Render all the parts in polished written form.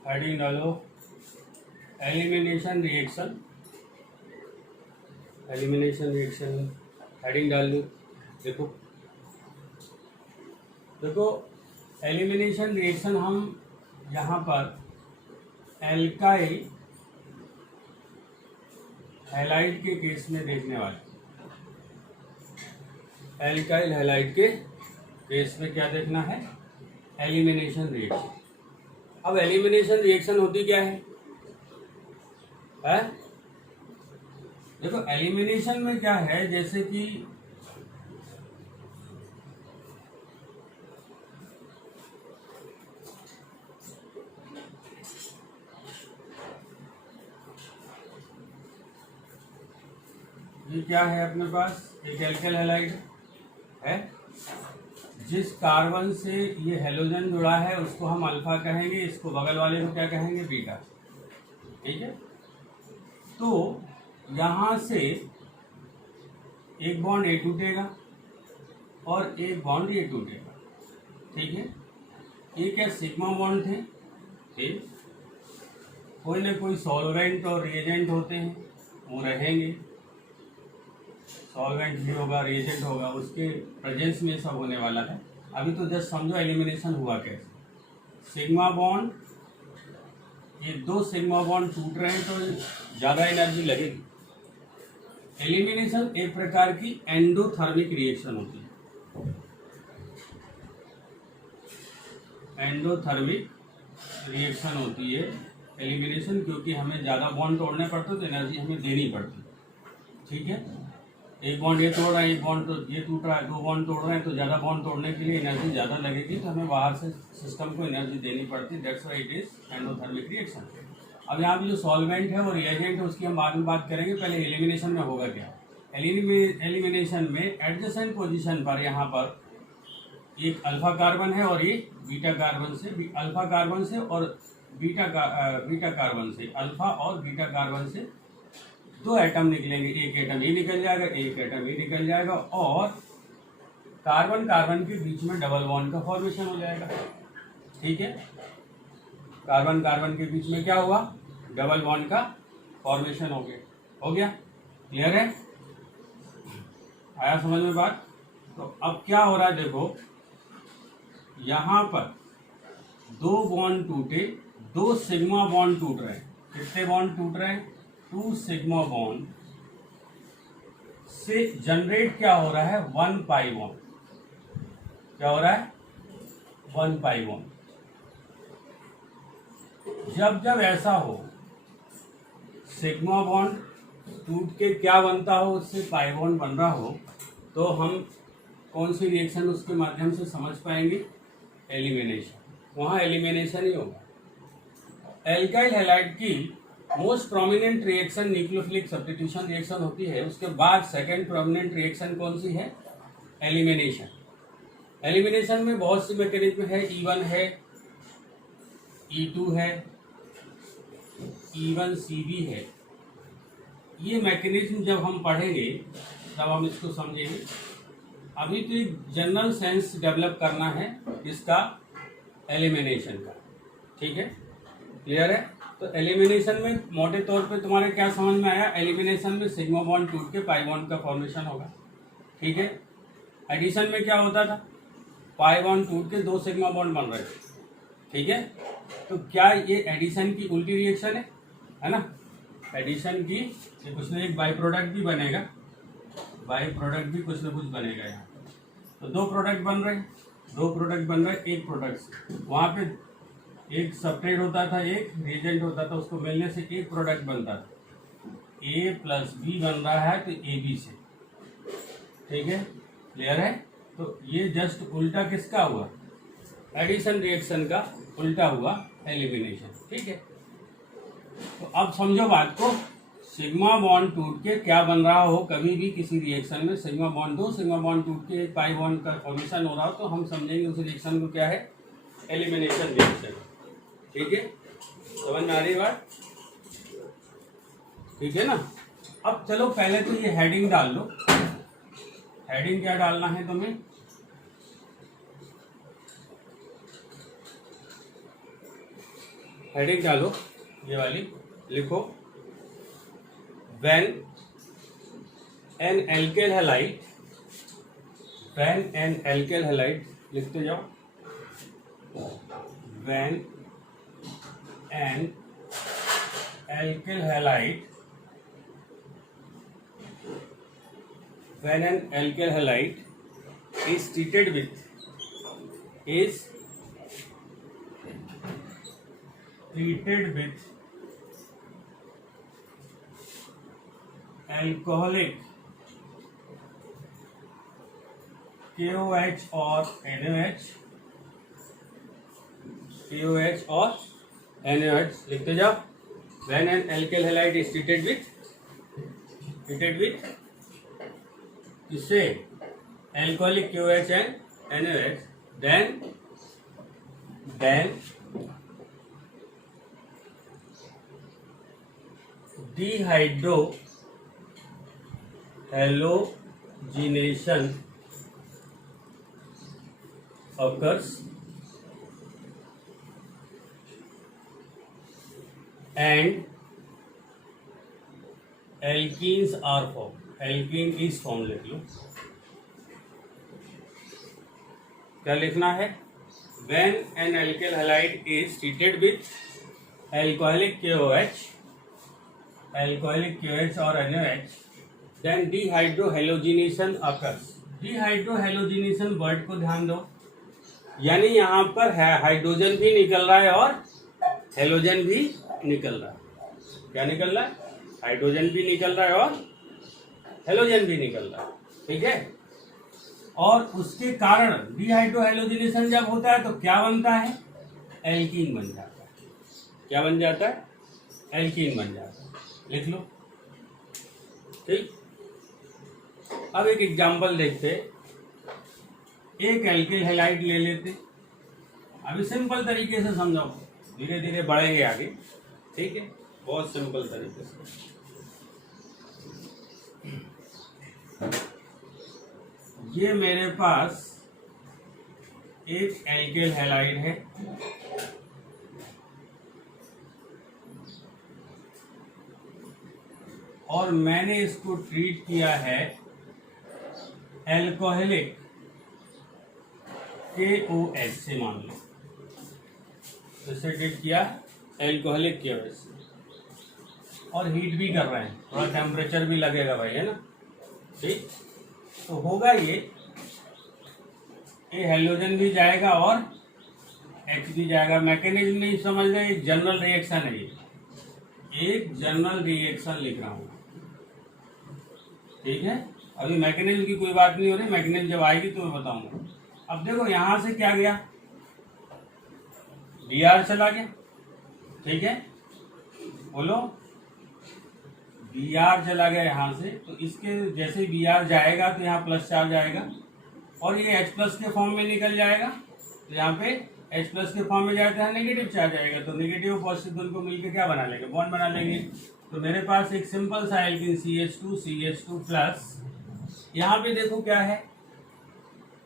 Heading डालो elimination reaction, elimination reaction heading डाल दो। देखो देखो एलिमिनेशन रिएक्शन हम यहाँ पर एल्काइल हैलाइड के केस में देखने वाले। एल्काइल हैलाइड के केस में क्या देखना है? Elimination reaction. अब एलिमिनेशन रिएक्शन होती क्या है? देखो एलिमिनेशन में क्या है, जैसे कि ये क्या है अपने पास? एक एल्काइल हैलाइड है, जिस कार्बन से ये हेलोजन जुड़ा है उसको हम अल्फा कहेंगे, इसको बगल वाले को क्या कहेंगे? बीटा। ठीक है, तो यहाँ से एक बॉन्ड ए टूटेगा और एक बॉन्ड ये टूटेगा। ठीक है, ये क्या सिग्मा बॉन्ड थे? ठीक, कोई ना कोई सॉल्वेंट और रिएजेंट होते हैं, वो रहेंगे। सॉल्वेंट भी होगा, रिएजेंट होगा, उसके प्रेजेंस में सब होने वाला है। अभी तो जस्ट समझो एलिमिनेशन हुआ कैसे। सिग्मा बॉन्ड, ये दो सिग्मा बॉन्ड टूट रहे हैं तो ज़्यादा एनर्जी लगेगी। एलिमिनेशन एक प्रकार की एंडोथर्मिक रिएक्शन होती है, एंडोथर्मिक रिएक्शन होती है एलिमिनेशन, क्योंकि हमें ज़्यादा बॉन्ड तोड़ने पड़ते तो एनर्जी हमें देनी पड़ती। ठीक है, एक बॉन्ड ये तोड़ रहा है, एक बॉन्ड तो ये टूट रहा है, दो बॉन्ड तोड़ रहे हैं तो ज़्यादा बॉन्ड तोड़ने के लिए एनर्जी ज़्यादा लगेगी, तो हमें बाहर से सिस्टम को एनर्जी देनी पड़ती है। That's why it is endothermic reaction. अब यहाँ पे जो सॉल्वेंट है और रिएजेंट है उसकी हम बाद में बात करेंगे, पहले एलिमिनेशन में होगा क्या। एलिमिनेशन में एडजेसेंट पोजीशन पर यहाँ पर एक अल्फा कार्बन है और ये बीटा कार्बन से, अल्फा कार्बन से और बीटा कार्बन से, अल्फा और बीटा कार्बन से दो एटम निकलेंगे। एक एटम ये निकल जाएगा, एक एटम ये निकल जाएगा, और कार्बन कार्बन के बीच में डबल बॉन्ड का फॉर्मेशन हो जाएगा। ठीक है, कार्बन कार्बन के बीच में क्या हुआ? डबल बॉन्ड का फॉर्मेशन हो गया। क्लियर है? आया समझ में बात? तो अब क्या हो रहा है, देखो यहाँ पर दो बॉन्ड टूटे, दो सिग्मा बॉन्ड टूट रहे हैं। कितने बॉन्ड टूट रहे हैं? 2 सिग्मा बॉन्ड से जनरेट क्या हो रहा है? 1 पाई बॉन्ड। क्या हो रहा है? 1 पाई बॉन्ड। जब ऐसा हो, सिग्मा बॉन्ड टूट के क्या बनता हो, उससे पाई बॉन्ड बन रहा हो, तो हम कौन सी रिएक्शन उसके माध्यम से समझ पाएंगे? एलिमिनेशन। वहाँ एलिमिनेशन ही होगा। एल्काइल हैलाइड की most prominent reaction nucleophilic substitution reaction होती है। उसके बाद सेकेंड प्रोमिनेंट रिएक्शन कौन सी है? एलिमिनेशन। एलिमिनेशन में बहुत सी मैकेनिज्म है, E1 है, E2 है, E1CB है। ये मैकेनिज्म जब हम पढ़ेंगे तब हम इसको समझेंगे। अभी तो एक जनरल सेंस डेवलप करना है इसका, एलिमिनेशन का। ठीक है, क्लियर है? तो एलिमिनेशन में मोटे तौर पे तुम्हारे क्या समझ में आया? एलिमिनेशन में सिग्मा बॉन्ड टूट के पाई बॉन्ड का फॉर्मेशन होगा। ठीक है, एडिशन में क्या होता था? पाई बॉन्ड टूट के दो सिग्मा बॉन्ड बन रहे थे। ठीक है, तो क्या ये एडिशन की उल्टी रिएक्शन है ना? एडिशन की कुछ ना एक बाई प्रोडक्ट भी बनेगा, बाई प्रोडक्ट भी कुछ ना कुछ बनेगा यहाँ। तो दो प्रोडक्ट बन रहे हैं, एक प्रोडक्ट से वहाँ पे एक सबस्ट्रेट होता था, एक रिएजेंट होता था, उसको मिलने से एक प्रोडक्ट बनता था। A + B बन रहा है तो AB से। ठीक है, क्लियर है? तो ये जस्ट उल्टा किसका हुआ? एडिशन रिएक्शन का उल्टा हुआ एलिमिनेशन। ठीक है, तो अब समझो बात को। सिग्मा बॉन्ड टूट के क्या बन रहा हो, कभी भी किसी रिएक्शन में सिग्मा बॉन्ड, दो सिग्मा बॉन्ड टूट के एक पाई बॉन्ड का फॉर्मेशन हो रहा हो, तो हम समझेंगे उस रिएक्शन को क्या है? Elimination reaction. ठीक है, समझ में आ रही बात? ठीक है ना? अब चलो पहले तो ये हेडिंग डाल लो। हेडिंग क्या डालना है तुम्हें? हेडिंग डालो ये वाली, लिखो when N एल्केल halide, when an एल्केल halide लिखते जाओ, when an एल्केल halide, when an alkyl halide is treated with alcoholic KOH or NaOH, KOH or NaOH लिखते जाओ, when an alkyl halide is treated with इससे alcoholic KOH and NaOH, then dehydrohalogenation occurs and alkenes are formed, alkene is formed लिख लो। क्या लिखना है? When an alkyl halide is treated with alcoholic KOH or NaOH, then dehydrohalogenation occurs। dehydrohalogenation word को ध्यान दो, यानी यहाँ पर हाइड्रोजन भी निकल रहा है और हेलोजन भी निकल रहा है। क्या निकल रहा है? हाइड्रोजन भी निकल रहा है और हेलोजन भी निकल रहा है, ठीक है। और उसके कारण डिहाइड्रोहेलोजिनेशन जब होता है तो क्या बनता है? एल्कीन बन जाता है। क्या बन जाता है? एल्कीन बन जाता है, लिख लो, ठीक। अब एक एग्जांपल देखते, एक एल्किल हैलाइड ले लेते। अभी सिंपल तरीके से समझाओ, धीरे धीरे बढ़ेंगे आगे, ठीक है, बहुत सिंपल तरीके से। ये मेरे पास एक एल्किल हैलाइड है, और मैंने इसको ट्रीट किया है एल्कोहलिक KOH से, मान लो इसे ट्रीट किया एल्कोहलिक KOH से, और हीट भी कर रहे हैं, थोड़ा टेम्परेचर भी लगेगा भाई, है ना, ठीक। तो होगा ये हेलोजन भी जाएगा और H भी जाएगा। मैकेनिज्म नहीं समझ रहे, एक जनरल रिएक्शन है ये, एक जनरल रिएक्शन लिख रहा हूँ, ठीक है। अभी मैकेनिज्म की कोई बात नहीं हो रही, मैकेनिज्म जब आएगी तो मैं बताऊंगा। अब देखो यहां से क्या गया, Br चला गया, ठीक है, बोलो Br चला गया यहाँ से, तो इसके जैसे Br जाएगा तो यहाँ प्लस चार्ज आएगा, और ये H प्लस के फॉर्म में निकल जाएगा, तो यहाँ पे H प्लस के फॉर्म में जाता है नेगेटिव चार्ज आएगा, तो नेगेटिव और पॉजिटिव दोनों को मिलकर क्या बना लेंगे? बॉन्ड बना लेंगे। तो मेरे पास एक सिंपल सा एल्कीन CH2 प्लस, यहाँ पे देखो क्या है,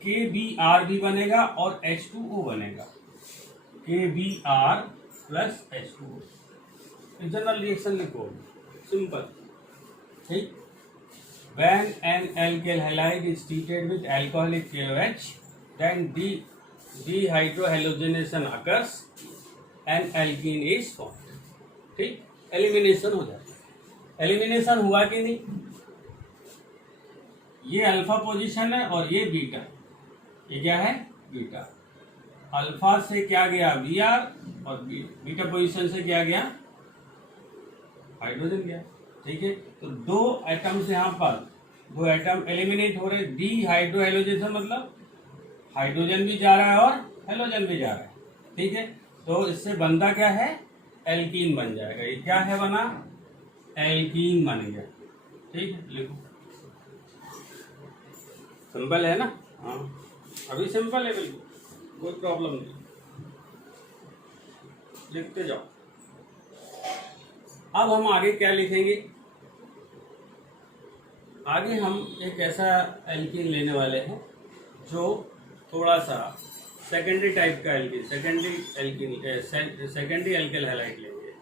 KBr भी बनेगा और H2O बनेगा, KBr plus H2O। General reaction लिखो, सिंपल, ठीक। When an alkyl halide is treated with alcoholic KOH, then dehydrohalogenation occurs and alkene is formed, ठीक। एलिमिनेशन हो जाता है। एलिमिनेशन हुआ कि नहीं? ये अल्फा पोजीशन है और ये बीटा, ये क्या है? बीटा। अल्फा से क्या गया? Br, और बीटा पोजीशन से क्या गया? हाइड्रोजन गया, ठीक है। तो दो एटम्स यहाँ पर, दो एटम एलिमिनेट हो रहे। डीहाइड्रोहेलोजेशन मतलब हाइड्रोजन भी जा रहा है और हेलोजन भी जा रहा है, ठीक है। तो इससे बनता क्या है? एल्कीन बन जाएगा। ये क्या है बना? एल्कीन बन गया, ठीक है। लिखो, सिंपल है ना? हाँ, अभी सिंपल है बिल्कुल, कोई प्रॉब्लम नहीं, लिखते जाओ। अब हम आगे क्या लिखेंगे? आगे हम एक ऐसा एल्कीन लेने वाले हैं जो थोड़ा सा सेकेंडरी टाइप का एल्किन, सेकेंडरी एल्किल हैलाइड लेंगे।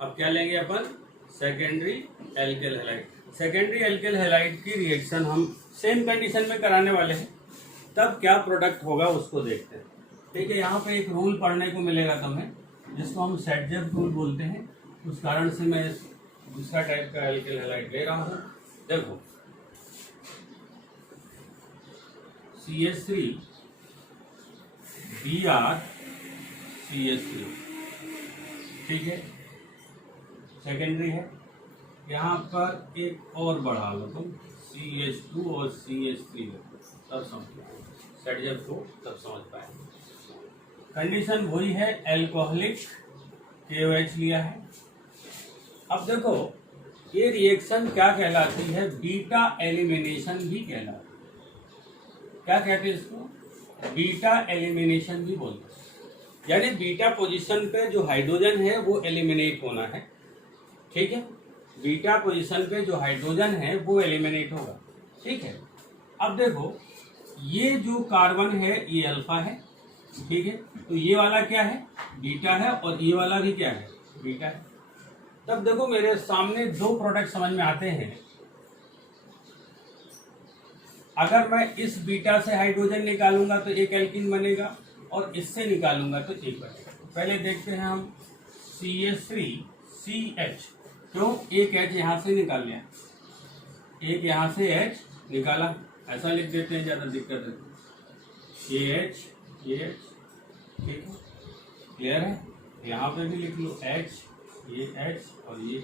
अब क्या लेंगे अपन? Secondary alkyl halide. Secondary alkyl halide की रिएक्शन हम सेम कंडीशन में कराने वाले हैं, तब क्या प्रोडक्ट होगा उसको देखते हैं। ठीक है, यहाँ पे एक रूल पढ़ने को मिलेगा तुम्हें जिसको हम सेटजेफ रूल बोलते हैं। उस कारण से मैं दूसरा टाइप का एल्किल हैलाइड ले रहा हूँ। देखो CH3 Br CH3, ठीक है, सेकेंडरी है। यहाँ पर एक और बढ़ा लो तुम, CH2 और CH3 तब समझ सेटजेफ को तब समझ पाए। कंडीशन वही है, एल्कोहलिक KOH लिया है। अब देखो ये रिएक्शन क्या कहलाती है? बीटा एलिमिनेशन भी कहलाती है। क्या कहते हैं इसको? बीटा एलिमिनेशन भी बोलते हैं। यानी बीटा पोजीशन पे जो हाइड्रोजन है वो एलिमिनेट होना है। ठीक है, बीटा पोजीशन पे जो हाइड्रोजन है वो एलिमिनेट होगा। ठीक है, अब देखो ये जो कार्बन है ये अल्फा है। ठीक है, तो ये वाला क्या है? बीटा है, और ये वाला भी क्या है? बीटा है। तब देखो मेरे सामने दो प्रोडक्ट समझ में आते हैं। अगर मैं इस बीटा से हाइड्रोजन निकालूंगा तो एक एल्कीन बनेगा, और इससे निकालूंगा तो एक बनेगा। पहले देखते हैं हम CH3CH, क्यों? एक H यहाँ से निकाल लिया, एक यहाँ से H निकाला, ऐसा लिख देते हैं, ज़्यादा दिक्कत है। ये H, ठीक है, क्लियर है? यहाँ पे भी लिख लो H, ये H और ये H।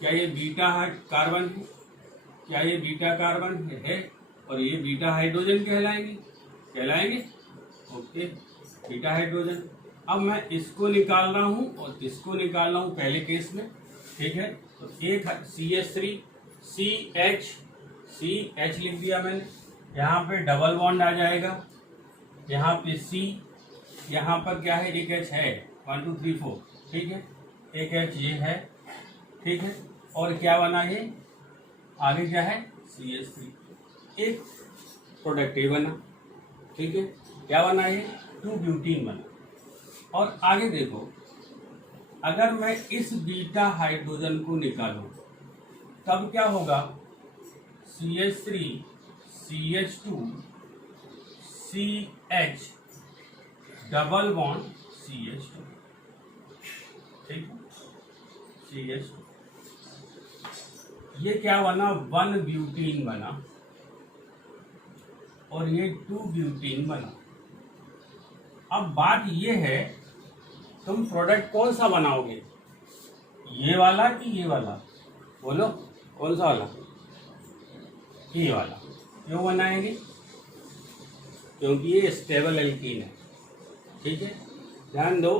क्या ये बीटा कार्बन है? क्या ये बीटा कार्बन है? और ये बीटा हाइड्रोजन कहलाएंगे। Okay, beta hydrogen. अब मैं इसको निकाल रहा हूँ और इसको निकाल रहा हूँ पहले केस में। ठीक है, तो एक CH3 CH लिख दिया मैंने। यहाँ पे डबल बॉन्ड आ जाएगा, यहाँ पे C, यहाँ पर क्या है? एक H है, 1 2 3 4। ठीक है, एक H ये है। ठीक है, और क्या बना ये? आगे क्या है? CH3, एक प्रोडक्ट ये बना। ठीक है, क्या बना ये? 2 ब्यूटीन बना। और आगे देखो, अगर मैं इस बीटा हाइड्रोजन को निकालूं तब क्या होगा? CH3 CH2 CH double bond CH2। ठीक है, CH2, ये क्या बना? 1 ब्यूटीन बना, और ये 2 ब्यूटीन बना। अब बात ये है, तुम प्रोडक्ट कौन सा बनाओगे? ये वाला कि ये वाला? बोलो, कौन सा वाला? ये वाला। क्यों बनाएंगे? क्योंकि ये स्टेबल एल्कीन है। ठीक है, ध्यान दो,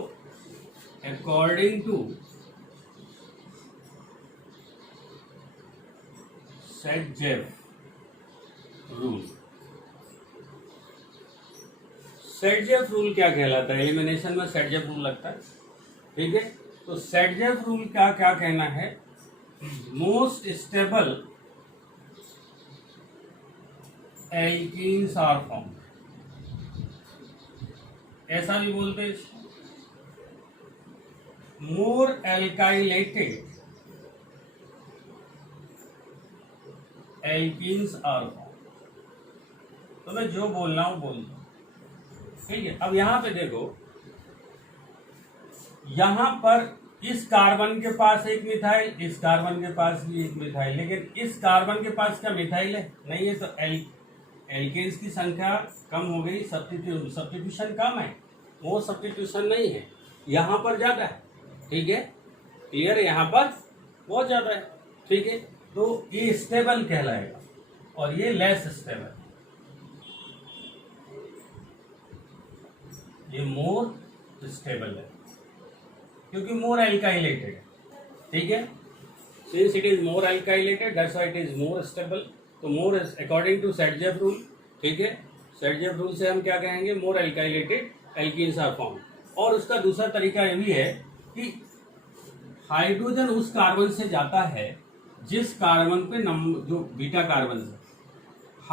अकॉर्डिंग टू सेटजेफ रूल। सेटजेफ रूल क्या कहलाता है? एलिमिनेशन में सेटजेफ रूल लगता है। ठीक है, तो सेटजेफ रूल का क्या कहना है? Most stable alkenes are formed, ऐसा भी बोलते हैं। More alkylated alkenes are formed. तो मैं जो बोल रहा हूं बोल दो। ठीक है, अब यहां पे देखो, यहां पर इस कार्बन के पास एक मिथाइल, इस कार्बन के पास भी एक मिथाइल, लेकिन इस कार्बन के पास क्या मिथाइल है? नहीं है। तो एल्केन्स की संख्या कम हो गई, सब्स्टिट्यूशन कम है, वो सब्स्टिट्यूशन नहीं है, यहाँ पर ज़्यादा है। ठीक है, क्लियर है? यहाँ पर बहुत ज़्यादा है। ठीक है, तो ये स्टेबल कहलाएगा और ये लेस स्टेबल, ये मोर स्टेबल है क्योंकि मोर एल्काइलेटेड है। ठीक है, since it is more alkylated that's why it is more stable. तो मोर अकॉर्डिंग टू सेटजेफ रूल। ठीक है, सेटजेफ रूल से हम क्या कहेंगे? More alkylated alkenes are formed. और उसका दूसरा तरीका ये भी है कि हाइड्रोजन उस कार्बन से जाता है जिस कार्बन पे जो बीटा कार्बन से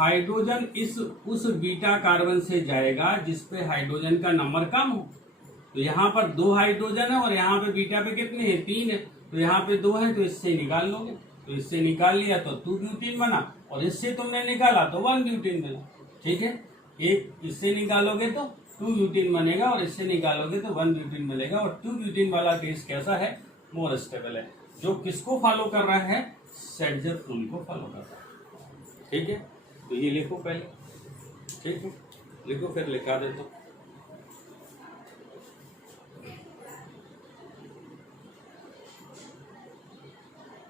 हाइड्रोजन इस उस बीटा कार्बन से जाएगा जिस पे हाइड्रोजन का नंबर कम हो। तो यहाँ पर 2 हाइड्रोजन है और यहाँ पे बीटा पे कितने हैं, 3 है। तो यहाँ पे 2 है तो इससे निकाल लोगे, तो इससे निकाल लिया तो 2 ब्यूटीन बना, और इससे तुमने निकाला तो 1 ब्यूटीन बना। ठीक है, एक इससे निकालोगे तो 2 ब्यूटीन बनेगा और इससे निकालोगे तो 1 ब्यूटीन मिलेगा। और 2 ब्यूटीन वाला केस कैसा है, मोर स्टेबल है, जो किसको फॉलो कर रहा है, सेडजर रूल को फॉलो कर रहा है। ठीक है, तो ये लिखो पहले, ठीक है, लिखो फिर लिखा देता हूँ।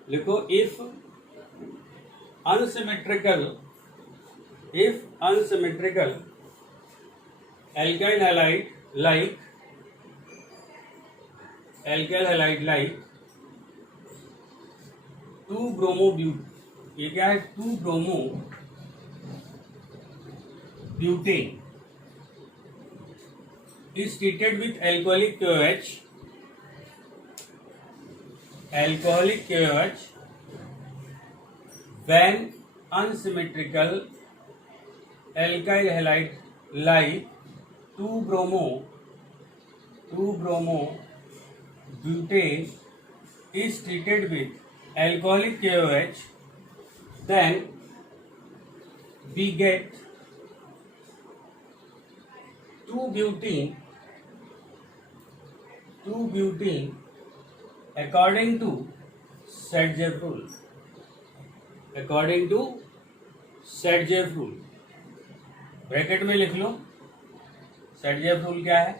लिखो if unsymmetrical alkyl halide like 2 ब्रोमोब्यूट, ये क्या है, 2 bromobutane is treated with alcoholic KOH when unsymmetrical alkyl halide like 2 bromobutane is treated with alcoholic KOH, then we get 2 butene according to Sedgwick rule. Bracket में लिख लो, सेडजेव rule क्या है,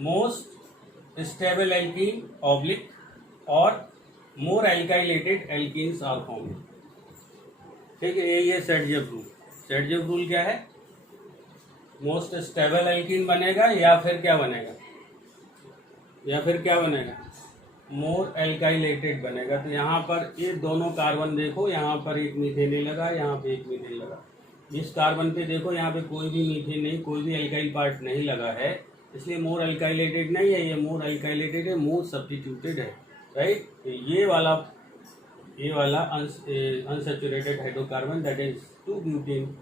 most stable alkene oblique और मोर alkylated alkenes are formed. ठीक है, ये सेडजेव rule. सेडजेव rule क्या है, मोस्ट स्टेबल एल्कीन बनेगा या फिर क्या बनेगा, मोर एल्काइलेटेड बनेगा। तो यहाँ पर ये दोनों कार्बन देखो, यहाँ पर एक मीथेन नहीं लगा, यहाँ पे एक मीथेन लगा। इस कार्बन पे देखो, यहाँ पे कोई भी मीथेन नहीं, कोई भी एल्काइल पार्ट नहीं लगा है, इसलिए मोर एल्काइलेटेड नहीं है, ये मोर एल्काइलेटेड है, मोर सब्स्टिट्यूटेड है, राइट। तो ये वाला unsaturated hydrocarbon that is 2 butene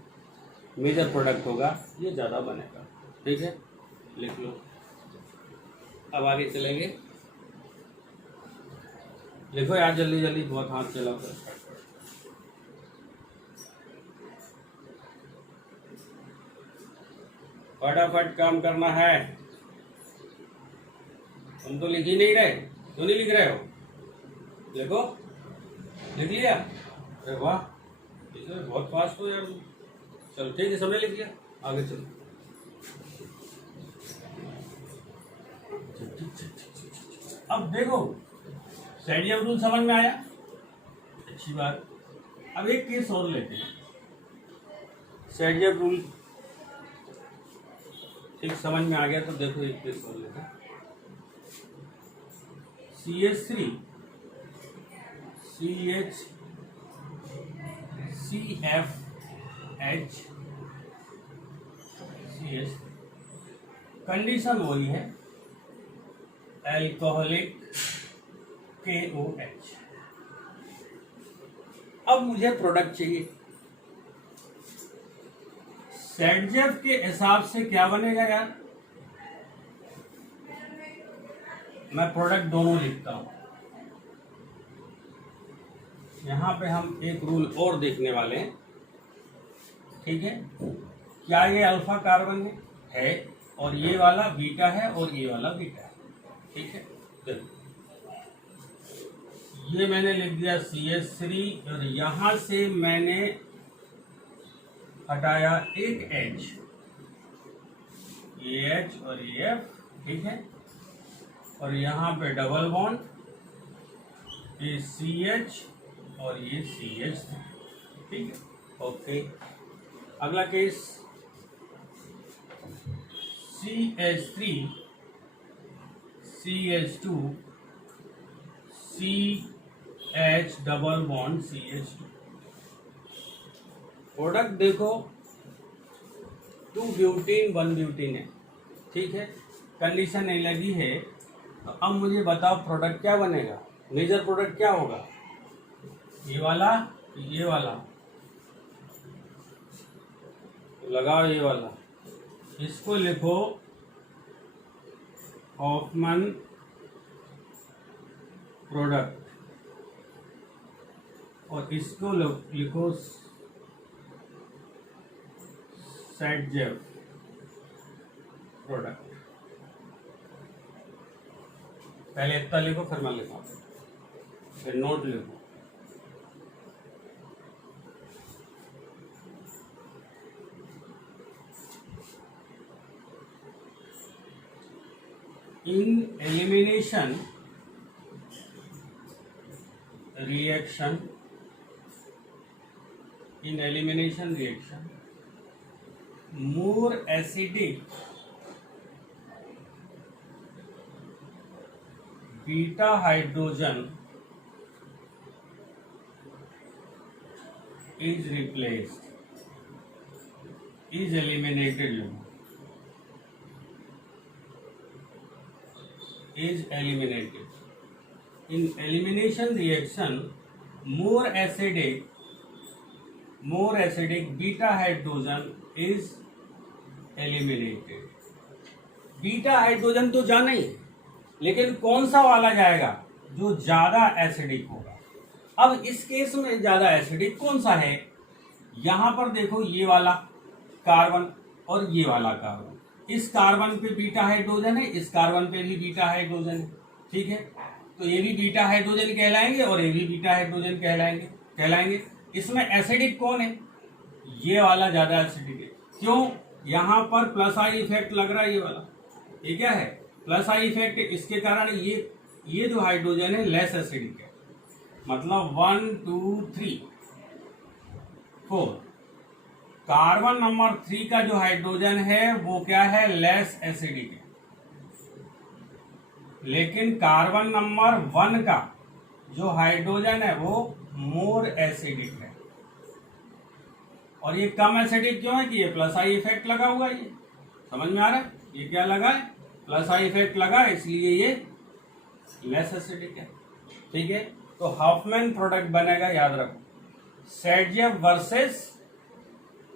major product होगा, ये ज़्यादा बनेगा। ठीक है, लिख लो। अब आगे चलेंगे, लिखो यार जल्दी बहुत हाथ चलाओ। फटाफट काम करना है, तुम तो लिख ही नहीं रहे, क्यों नहीं लिख रहे हो, लिखो, लिख लिया, अरे वाह, इसमें बहुत फास्ट हो यार। चलो ठीक है, सबने लिख लिया, आगे चलो। अब देखो सेडजेव रूल समझ में आया, अच्छी बात। अब एक केस और लेते हैं, सेडजेव रूल ठीक समझ में आ गया तो देखो एक केस और लेते हैं। CH3 CHCFH CH, कंडीशन वही है, अल्कोहलिक KOH। अब मुझे प्रोडक्ट चाहिए, सेडजेव के हिसाब से क्या बनेगा यार, मैं प्रोडक्ट दोनों लिखता हूं। यहां पे हम एक रूल और देखने वाले हैं, ठीक है। क्या ये अल्फा कार्बन है और ये वाला बीटा है और ये वाला बीटा है, ठीक है। चलिए, ये मैंने लिख दिया CH3 और यहां से मैंने हटाया एक H, ये H और ये F, ठीक है। और यहाँ पे डबल बॉन्ड, ये CH और ये CH, ठीक है, ओके। अगला case CH3 CH2 CH double bond CH2, product देखो 2 ब्यूटीन 1 ब्यूटीन है, ठीक है। कंडीशन नहीं लगी है, तो अब मुझे बताओ प्रोडक्ट क्या बनेगा, मेजर प्रोडक्ट क्या होगा, ये वाला लगाओ ये वाला, इसको लिखो हॉफमैन प्रोडक्ट और इसको लिखो सेटजेफ प्रोडक्ट। पहले इतना लिखो फिर मैं लिखा, फिर नोट लिखो। In elimination reaction, more acidic beta hydrogen is eliminated, is eliminated. In elimination reaction, more acidic beta hydrogen is eliminated. Beta hydrogen तो जाना ही है, लेकिन कौन सा वाला जाएगा? जो ज्यादा एसिडिक होगा। अब इस केस में ज्यादा एसिडिक कौन सा है? यहां पर देखो, ये वाला कार्बन और ये वाला कार्बन, इस कार्बन पे बीटा हाइड्रोजन है, इस कार्बन पे भी बीटा हाइड्रोजन है, ठीक है। तो ये भी बीटा हाइड्रोजन कहलाएंगे और ये भी बीटा हाइड्रोजन कहलाएंगे। इसमें एसिडिक कौन है? ये वाला ज्यादा एसिडिक है। क्यों? यहाँ पर प्लस आई इफेक्ट लग रहा है, ये वाला, ये क्या है? Plus I effect. इसके कारण ये जो हाइड्रोजन है लेस एसिडिक है, मतलब 1 2 3 4 कार्बन नंबर 3 का जो हाइड्रोजन है वो क्या है? लेस एसिडिक है। लेकिन कार्बन नंबर 1 का जो हाइड्रोजन है वो मोर एसिडिक है। और ये कम एसिडिक क्यों है? कि ये प्लस आई इफेक्ट लगा हुआ है। ये समझ में आ रहा है? ये क्या लगा है? प्लस आई इफेक्ट लगा, इसलिए ये लेस एसिडिक है, ठीक है। तो हॉफमैन प्रोडक्ट बनेगा, याद रखो, Saytzeff versus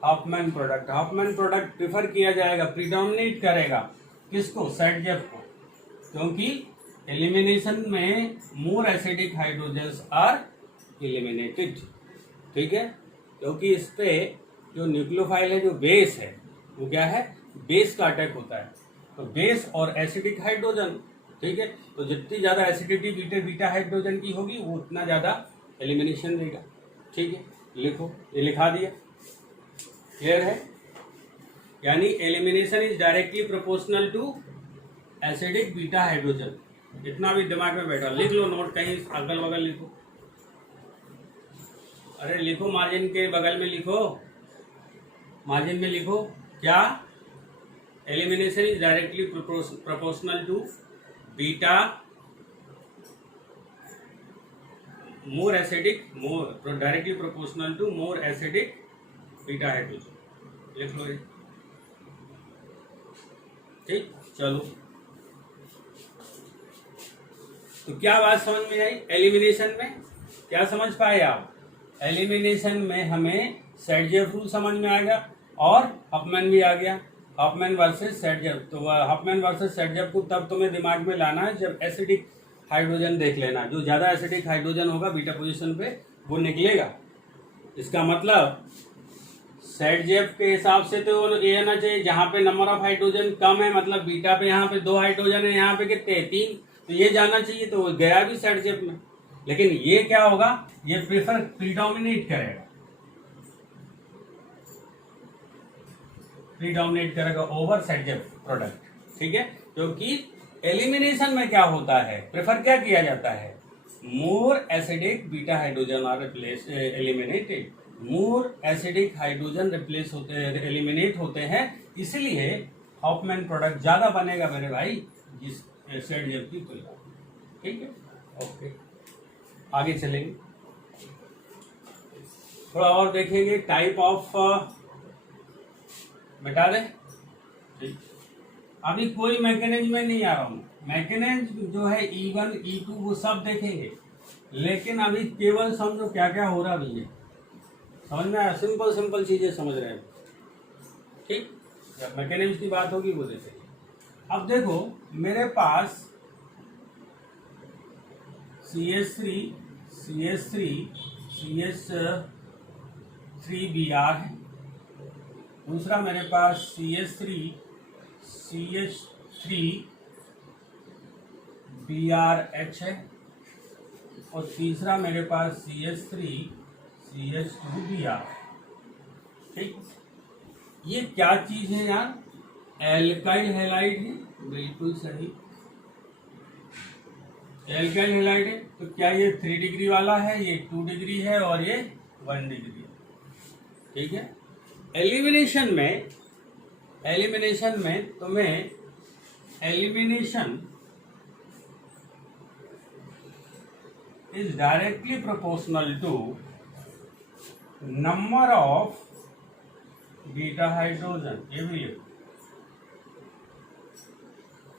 Hofmann product. Hofmann product prefer किया जाएगा, प्रिडोमिनेट करेगा किसको? सेटजेफ को, क्योंकि एलिमिनेशन में more acidic hydrogens are eliminated, ठीक है। क्योंकि इस पे जो न्यूक्लियोफाइल है, जो बेस है, वो क्या है? बेस का अटैक होता है। तो बेस और एसिडिक हाइड्रोजन, ठीक है। तो जितनी ज्यादा एसिडिटी बीटा हाइड्रोजन की होगी वो उतना ज्यादा एलिमिनेशन देगा, ठीक है। लिखो, ये लिखा दिया, क्लियर है? यानी elimination is directly proportional to acidic beta hydrogen. इतना भी दिमाग में बैठा, लिख लो, नोट कहीं अगल बगल लिखो। अरे लिखो, मार्जिन के बगल में लिखो, मार्जिन में लिखो क्या? Elimination is directly proportional to beta more acidic, directly proportional to more acidic beta hydrogen. लिख लो ये, ठीक। चलो, तो क्या बात समझ में आई? एलिमिनेशन में क्या समझ पाए आप? एलिमिनेशन में हमें सेटजेफ रूल समझ में आ गया और हॉफमैन भी आ गया, हॉफमैन वर्सेस सेटजेफ। तो हॉफमैन वर्सेस सेटजेफ को तब तुम्हें दिमाग में लाना है जब एसिडिक हाइड्रोजन देख लेना। जो ज्यादा एसिडिक हाइड्रोजन होगा बीटा पोजीशन पे वो निकलेगा। इसका मतलब सेटजेफ के हिसाब से तो ये आना चाहिए जहां पे नंबर ऑफ हाइड्रोजन कम है, मतलब बीटा पे यहाँ पे 2 हाइड्रोजन है, यहाँ पे कितने? 3। तो ये जाना चाहिए, तो गया भी सेटजेफ में। लेकिन ये क्या होगा? ये प्रीडोमिनेट करेगा ओवर सेटजेफ प्रोडक्ट, ठीक है। क्योंकि एलिमिनेशन में क्या होता है? प्रेफर क्या किया जाता है? More acidic beta hydrogen are eliminated, more acidic hydrogen replace होते हैं, एलिमिनेट होते हैं, इसलिए हॉफमैन प्रोडक्ट ज्यादा बनेगा मेरे भाई जिस सेटजेफ की तुलना, ठीक है। ओके, आगे चलेंगे, थोड़ा और देखेंगे टाइप ऑफ, बता दें, ठीक। अभी कोई मैकेनिज्म में नहीं आ रहा हूँ, मैकेनिज्म जो है E1 E2 वो सब देखेंगे, लेकिन अभी केवल समझो क्या क्या हो रहा भी है। समझ में आया? सिंपल चीजें समझ रहे हैं, ठीक, जब मैकेनिज्म की बात होगी वो देखेंगे। अब देखो मेरे पास CH3 CH3 CH3Br है, दूसरा मेरे पास CH3 CH3BrH है, और तीसरा मेरे पास CH3 CH2Br। ठीक, ये क्या चीज है यार? एल्काइल हैलाइड है, बिल्कुल सही, एल्काइल हैलाइड है। तो क्या ये 3 डिग्री वाला है, ये 2 डिग्री है, और ये 1 डिग्री है। ठीक है, एलिमिनेशन में तुम्हें elimination is directly proportional to number of beta hydrogen. ये भी लिखो,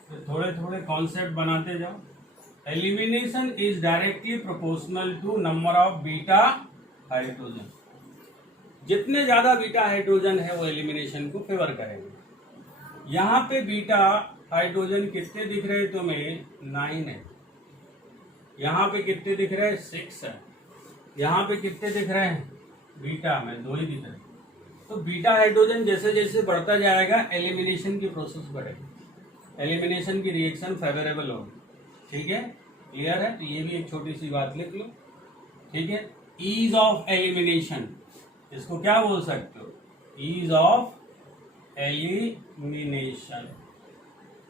तो थोड़े थोड़े कॉन्सेप्ट बनाते जाओ। Elimination is directly proportional to number of beta hydrogen. जितने ज्यादा बीटा हाइड्रोजन है वो एलिमिनेशन को फेवर करेंगे। यहाँ पे बीटा हाइड्रोजन कितने दिख रहे हैं तुम्हें? 9 है। यहाँ पे कितने दिख रहे हैं? 6 है। यहाँ पे कितने दिख रहे हैं? बीटा में 2 ही दिख रहे हैं। तो बीटा हाइड्रोजन जैसे जैसे बढ़ता जाएगा एलिमिनेशन की प्रोसेस बढ़ेगी, एलिमिनेशन की रिएक्शन फेवरेबल होगी। ठीक है, क्लियर है? तो ये भी एक छोटी सी बात लिख लो। ठीक है, ईज ऑफ एलिमिनेशन, इसको क्या बोल सकते हो? Ease of elimination.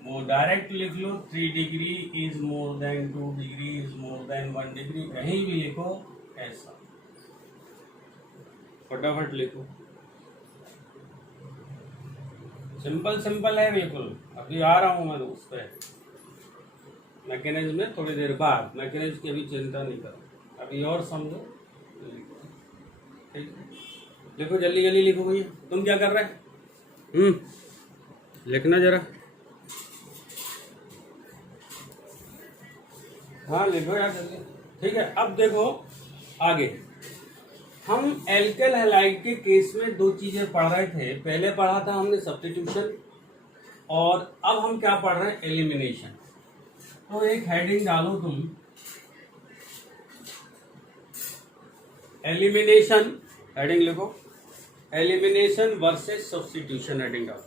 वो डायरेक्ट लिख लो, 3 degree is more than 2 degree is more than 1 degree, कहीं भी लिखो ऐसा, फटाफट लिखो। सिंपल सिंपल है बिल्कुल। अभी आ रहा हूं मैं उस पर मैकेनिज्म में, थोड़ी देर बाद। मैकेनिज्म की अभी चिंता नहीं करो, अभी और समझो। ठीक, लिखो जल्दी जल्दी लिखो भैया। तुम क्या कर रहे हैं? लिखना जरा। हाँ लिखो यार जल्दी। ठीक है, अब देखो आगे हम एल्काइल हैलाइड के केस में 2 चीजें पढ़ रहे थे। पहले पढ़ा था हमने सब्स्टिट्यूशन, और अब हम क्या पढ़ रहे हैं? एलिमिनेशन। तो एक हेडिंग डालो तुम, एलिमिनेशन, हेडिंग लिखो एलिमिनेशन वर्सेस सब्स्टिट्यूशन। हेडिंग डालो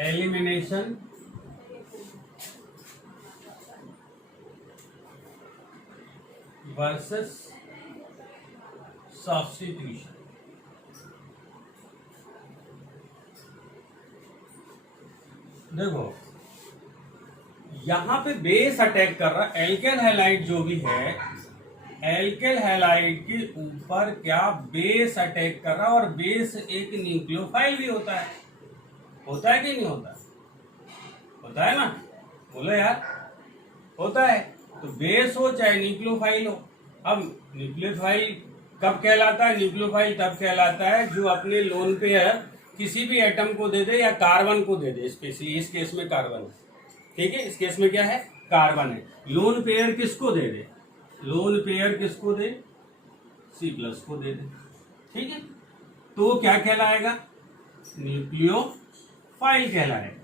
एलिमिनेशन वर्सेस सब्स्टिट्यूशन। देखो यहां पे बेस अटैक कर रहा है, एल्काइल हैलाइड जो भी है, एल्काइल हैलाइड के ऊपर क्या बेस अटैक कर रहा है। और बेस एक न्यूक्लियोफाइल भी होता है कि नहीं होता? होता है ना, बोलो यार, होता है। तो बेस हो चाहे न्यूक्लियोफाइल हो। अब न्यूक्लियोफाइल कब कहलाता है? न्यूक्लियोफाइल तब कहलाता है जो अपने लोन पेयर किसी भी एटम को दे दे या कार्बन को दे दे। स्पेशली इस केस में कार्बन है। ठीक है, इस केस में क्या है? कार्बन है। लोन पेयर किसको दे दे? लोन पेयर किसको दे? C+ को दे दे। ठीक है, तो क्या कहलाएगा? न्यूक्लियोफाइल कहलाएगा।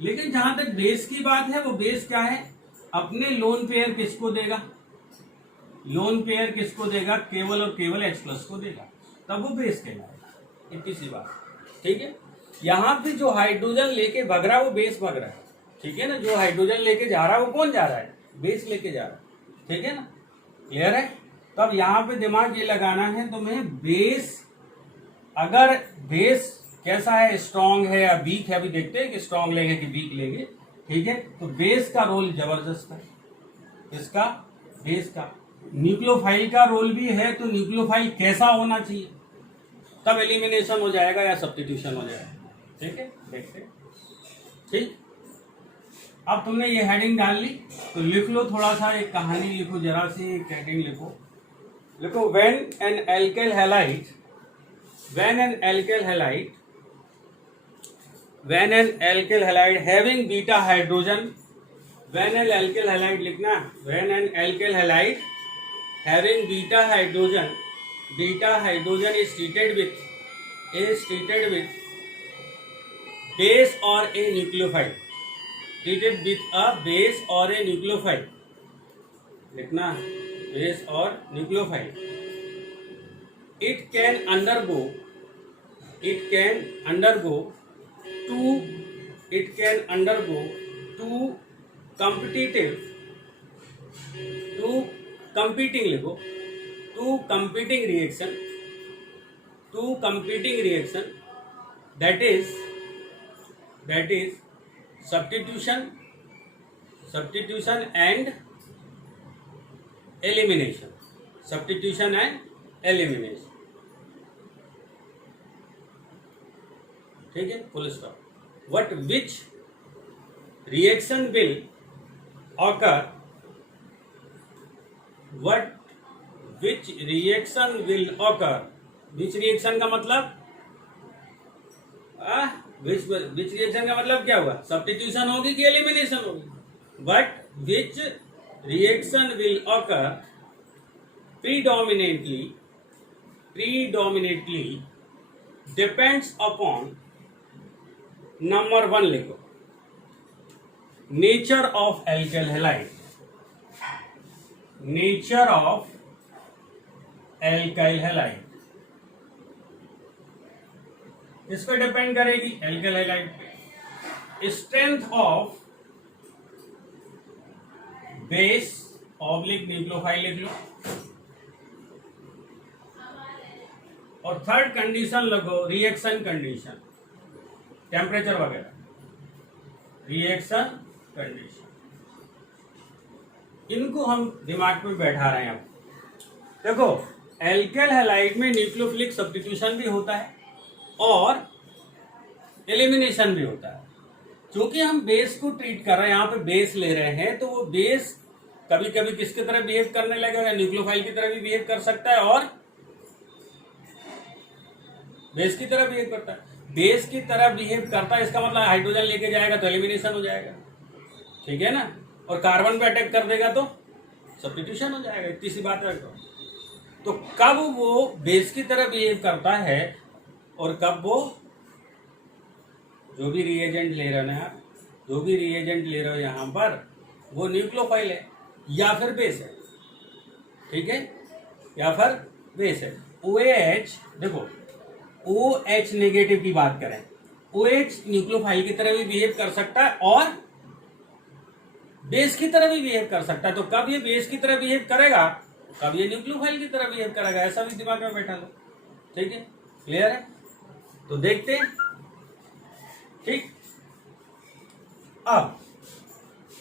लेकिन जहां तक बेस की बात है, वो बेस क्या है? अपने लोन पेयर किसको देगा? लोन पेयर किसको देगा? केवल और केवल H+ को देगा, तब वो बेस कहलाएगा। इतनी सी बात। ठीक है, यहाँ पे जो हाइड्रोजन लेके भग रहा है वो बेस भग रहा है। ठीक है ना, जो हाइड्रोजन लेके जा रहा है वो कौन जा रहा है? बेस लेके जा रहा है। ठीक है ना, क्लियर है? तो अब यहाँ पे दिमाग ये लगाना है तुम्हें, बेस, अगर बेस कैसा है, स्ट्रॉन्ग है या वीक है, अभी देखते हैं कि स्ट्रॉन्ग लेंगे कि वीक लेंगे। ठीक है, तो बेस का रोल जबरदस्त है। इसका बेस का, न्यूक्लियोफाइल का रोल भी है। तो न्यूक्लियोफाइल कैसा होना चाहिए, तब एलिमिनेशन हो जाएगा या सब्स्टिट्यूशन हो जाएगा। ठीक है, देखते हैं। ठीक, अब तुमने ये हेडिंग डाल ली, तो लिख लो थोड़ा सा, एक कहानी लिखो, जरा सी एक हेडिंग लिखो। लिखो when an alkyl halide having beta hydrogen, when an alkyl halide लिखना, when an alkyl halide having beta hydrogen is treated with is treated with base or a nucleophile, treated with a base or a nucleophile, लिखना है base or nucleophile, it can undergo two competing reaction that is substitution and elimination. ठीक है, full stop. which reaction will occur which reaction का मतलब which reaction का मतलब क्या हुआ? सब्स्टिट्यूशन होगी कि एलिमिनेशन होगी? but which reaction will occur predominantly depends upon number 1 लिखो, nature of alkyl halide. इस पर डिपेंड करेगी एल्काइल हैलाइड पे. Strength of base oblique nucleophile लिख लो, और थर्ड कंडीशन लगो रिएक्शन कंडीशन, टेम्परेचर वगैरह, रिएक्शन कंडीशन. इनको हम दिमाग में बैठा रहे हैं. अब देखो, एल्काइल हैलाइड में न्यूक्लियोफिलिक सब्स्टिट्यूशन भी होता है और एलिमिनेशन भी होता है. क्योंकि हम बेस को ट्रीट कर रहे हैं, यहाँ पे बेस ले रहे हैं, तो वो बेस कभी कभी किसकी तरह बिहेव करने लगेगा? न्यूक्लियोफाइल की तरह भी बिहेव कर सकता है और बेस की तरह बिहेव करता है. बेस की तरह बिहेव करता है, इसका मतलब हाइड्रोजन लेके जाएगा तो एलिमिनेशन हो जाएगा, ठीक है ना, और कार्बन पे अटैक कर देगा तो सब्स्टिट्यूशन हो जाएगा. इतनी सी बात है. तो कब वो बेस की तरह बिहेव करता है और कब वो जो भी रिएजेंट ले रहे हो आप, जो भी रिएजेंट ले रहे हो यहाँ पर, वो न्यूक्लियोफाइल है या फिर बेस है, ठीक है, या फिर बेस है. OH देखो, OH नेगेटिव की बात करें, OH न्यूक्लियोफाइल की तरह भी बिहेव कर सकता है और बेस की तरह भी बिहेव कर सकता है. तो कब ये बेस की तरह बिहेव करेगा, कब ये न्यूक्लियोफाइल की तरह बिहेव करेगा, ऐसा भी दिमाग में बैठा लो. ठीक है, क्लियर है? तो देखते हैं. ठीक, अब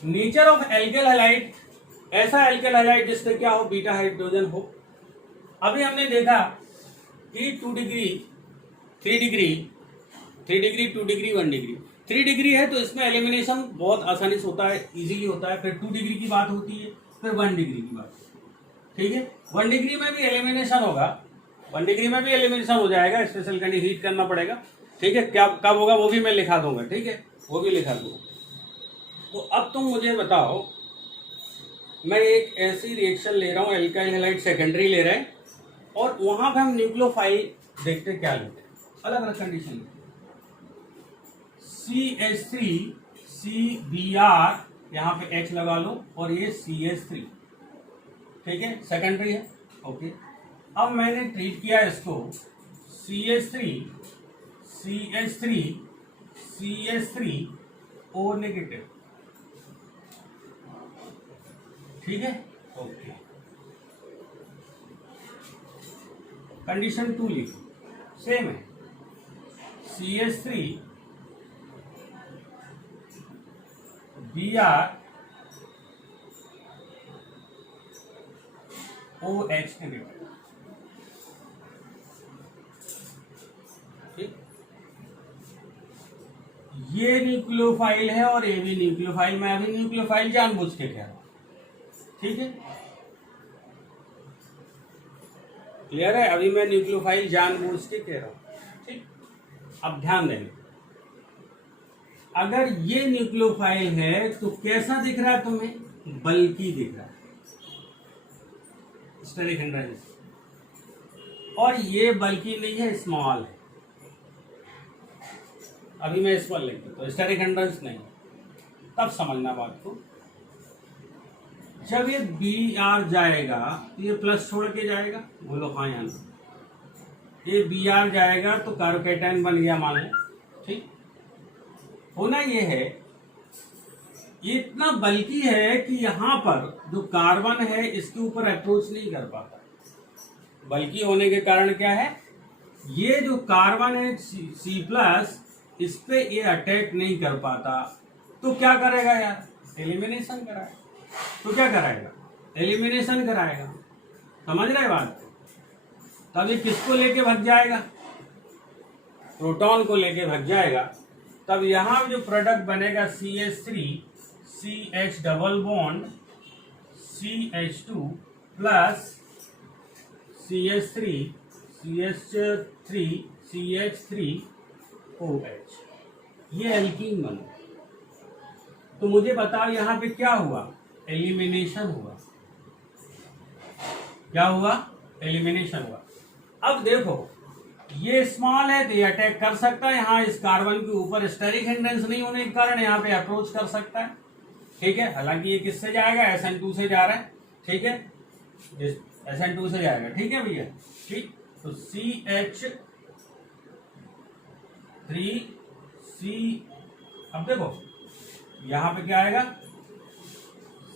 नेचर ऑफ एल्काइल हैलाइड, ऐसा एल्काइल हैलाइड जिससे क्या हो, बीटा हाइड्रोजन हो. अभी हमने देखा कि 2 degree 3 degree 3 degree 2 degree 1 degree 3 degree है, तो इसमें एलिमिनेशन बहुत आसानी से होता है, इजीली होता है. फिर 2 डिग्री की बात होती है, फिर 1 डिग्री की बात. ठीक है, 1 डिग्री में भी एलिमिनेशन होगा, 1 डिग्री में भी एलिमिनेशन हो जाएगा, स्पेशल कंडीशन हीट करना पड़ेगा. ठीक है, क्या कब होगा वो भी मैं लिखा दूंगा. ठीक है, वो भी लिखा दूंगा. तो अब तुम मुझे बताओ, मैं एक ऐसी रिएक्शन ले रहा हूँ, एल्काइल हैलाइड सेकेंडरी ले रहे हैं, और वहां पे हम न्यूक्लियोफाइल देखते क्या लेते हैं, अलग अलग कंडीशन. CH3 CBr, यहाँ पे H लगा लो, और ये CH3, ठीक है, सेकेंडरी है. ओके, अब मैंने ट्रीट किया इसको CH3O नेगेटिव. ठीक है, ओके. कंडीशन 2 लिखो, सेम है, CH3 Br OH नेगेटिव. ठीक, ये न्यूक्लियोफाइल है और ये भी न्यूक्लियोफाइल. मैं अभी न्यूक्लियोफाइल जानबूझ के कह रहा हूं. ठीक है, क्लियर है? अभी मैं न्यूक्लियोफाइल जानबूझ के कह रहा हूं. ठीक, अब ध्यान देंगे, अगर ये न्यूक्लियोफाइल है तो कैसा दिख रहा है तुम्हें? बल्कि दिख रहा है, स्टेरिक हैंड्राइज. और ये बल्कि नहीं है, स्मॉल है. अभी मैं इस पर लिख देता हूँ, स्टेरिक हिंड्रेंस नहीं, तब समझना बात को। जब ये बी आर जाएगा तो ये प्लस छोड़ के जाएगा, बोलो हाँ या ना। ये बी आर जाएगा तो कार्बोकेटायन बन गया मान लो, ठीक। होना ये है, ये इतना बल्कि है कि यहाँ पर जो कार्बन है इसके ऊपर अप्रोच नहीं कर पाता। बल्कि होने के कारण क्या है, ये जो कार्बन है सी प्लस, इस पे ये अटैक नहीं कर पाता। तो क्या करेगा यार, एलिमिनेशन कराएगा। तो क्या कराएगा, एलिमिनेशन कराएगा। समझ रहे बात। तब ये किसको लेके भग जाएगा, प्रोटॉन को लेके भग जाएगा। तब यहाँ जो प्रोडक्ट बनेगा CH3 CH double bond CH2 plus CH3 CH3 CH3OH, ये एल्कीन बना। तो मुझे बताओ यहाँ पे क्या हुआ, एलिमिनेशन हुआ। क्या हुआ, एलिमिनेशन हुआ। अब देखो ये स्मॉल है तो ये अटैक कर सकता है यहाँ इस कार्बन के ऊपर, स्टेरिक हिंड्रेंस नहीं होने के कारण यहाँ पे अप्रोच कर सकता है, ठीक है। हालांकि ये किससे जाएगा, SN2 से जा रहा है, ठीक है, SN2 से जाएगा, ठीक है भैया, ठीक। तो CH3C, अब देखो यहाँ पे क्या आएगा,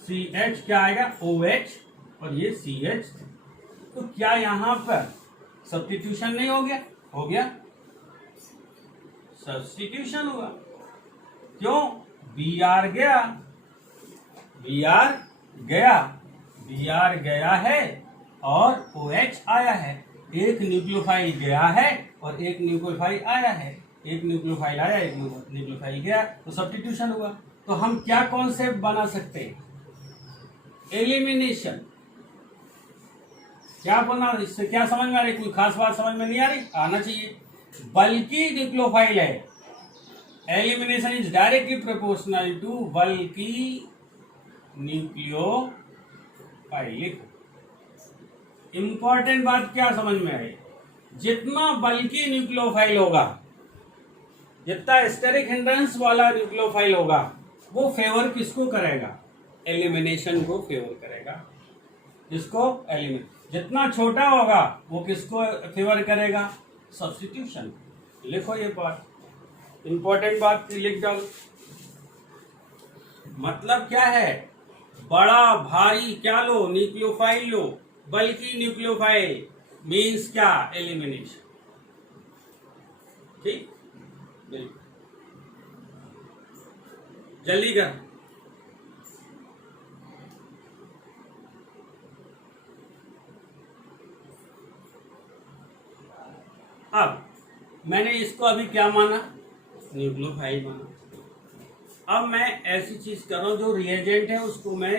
CH क्या आएगा, OH और ये CH। तो क्या यहाँ पर सब्स्टिट्यूशन नहीं हो गया, हो गया, सब्स्टिट्यूशन हुआ। क्यों, Br गया, Br गया, Br गया है और OH आया है। एक न्यूक्लियोफाइल गया है और एक न्यूक्लियोफाइल आया है, एक न्यूक्लियोफाइल आया एक न्यूक्लियोफाइल गया, तो सब्स्टिट्यूशन हुआ। तो हम क्या कॉन्सेप्ट बना सकते हैं, एलिमिनेशन। क्या बना, इससे क्या समझ में आ रही, कोई खास बात समझ में नहीं आ रही, आना चाहिए। बल्कि न्यूक्लियोफाइल है, elimination is directly proportional to bulky nucleophile. Important बात क्या समझ में आई, जितना बल्कि न्यूक्लियोफाइल होगा, जितना स्टेरिक हिंड्रेंस वाला न्यूक्लियोफाइल होगा, वो फेवर किसको करेगा, एलिमिनेशन को फेवर करेगा। किसको, एलिमिनेशन। जितना छोटा होगा वो किसको फेवर करेगा, सब्स्टिट्यूशन। लिखो ये बात, इंपॉर्टेंट बात लिख डालो। मतलब क्या है, बड़ा भारी क्या लो, न्यूक्लियोफाइल लो, बल्कि न्यूक्लियोफाइल मीन्स क्या, एलिमिनेशन, ठीक। बिल्कुल, जल्दी कर। अब मैंने इसको अभी क्या माना, न्यूक्लियोफाइल माना। अब मैं ऐसी चीज कर रहा हूं, जो रिएजेंट है उसको मैं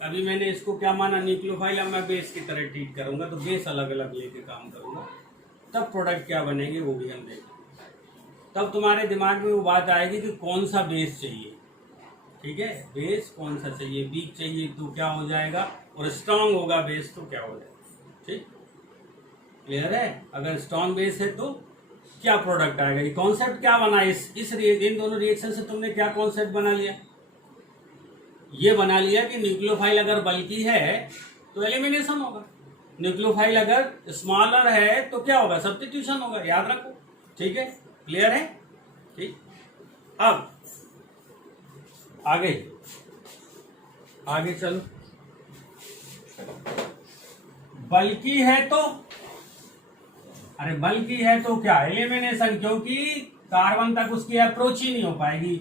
अभी मैंने इसको क्या माना, न्यूक्लियोफाइल। अब मैं बेस की तरह ट्रीट करूंगा, तो बेस अलग अलग लेके काम करूंगा, तब प्रोडक्ट क्या बनेंगे वो भी हम देखेंगे। तब तुम्हारे दिमाग में वो बात आएगी कि कौन सा बेस चाहिए, ठीक है, बेस कौन सा चाहिए। वीक चाहिए तो क्या हो जाएगा, और स्ट्रांग होगा बेस तो क्या हो जाएगा, ठीक। क्लियर है, अगर स्ट्रॉन्ग बेस है तो क्या प्रोडक्ट आएगा। ये कॉन्सेप्ट क्या बना, इन दोनों रिएक्शन से तुमने क्या कॉन्सेप्ट बना लिया, ये बना लिया कि न्यूक्लियोफाइल अगर बल्कि है तो एलिमिनेशन होगा, न्यूक्लियोफाइल अगर स्मॉलर है तो क्या होगा, सब्स्टिट्यूशन होगा। याद रखो, ठीक है, क्लियर है, ठीक। अब आगे आगे चलो। बल्कि है तो, अरे बल्कि है तो क्या, एलिमिनेशन, क्योंकि कार्बन तक उसकी अप्रोच ही नहीं हो पाएगी,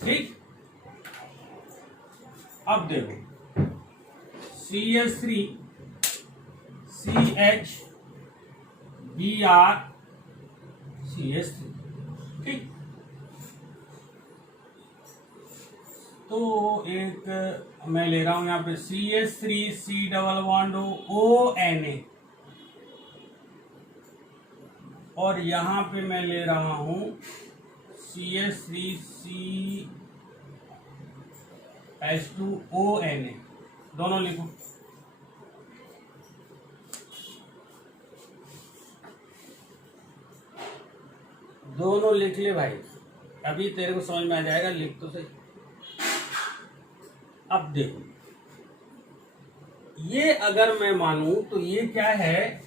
ठीक। अब देखो CH3 CH Br CH3, ठीक। तो एक मैं ले रहा हूं यहां पे CH3 C double bond ONA, और यहां पे मैं ले रहा हूं CH3CH2ONA, दोनों लिखो। दोनों लिख ले भाई, अभी तेरे को समझ में आ जाएगा, लिख तो सही। अब देखो, ये अगर मैं मानूं तो ये क्या है,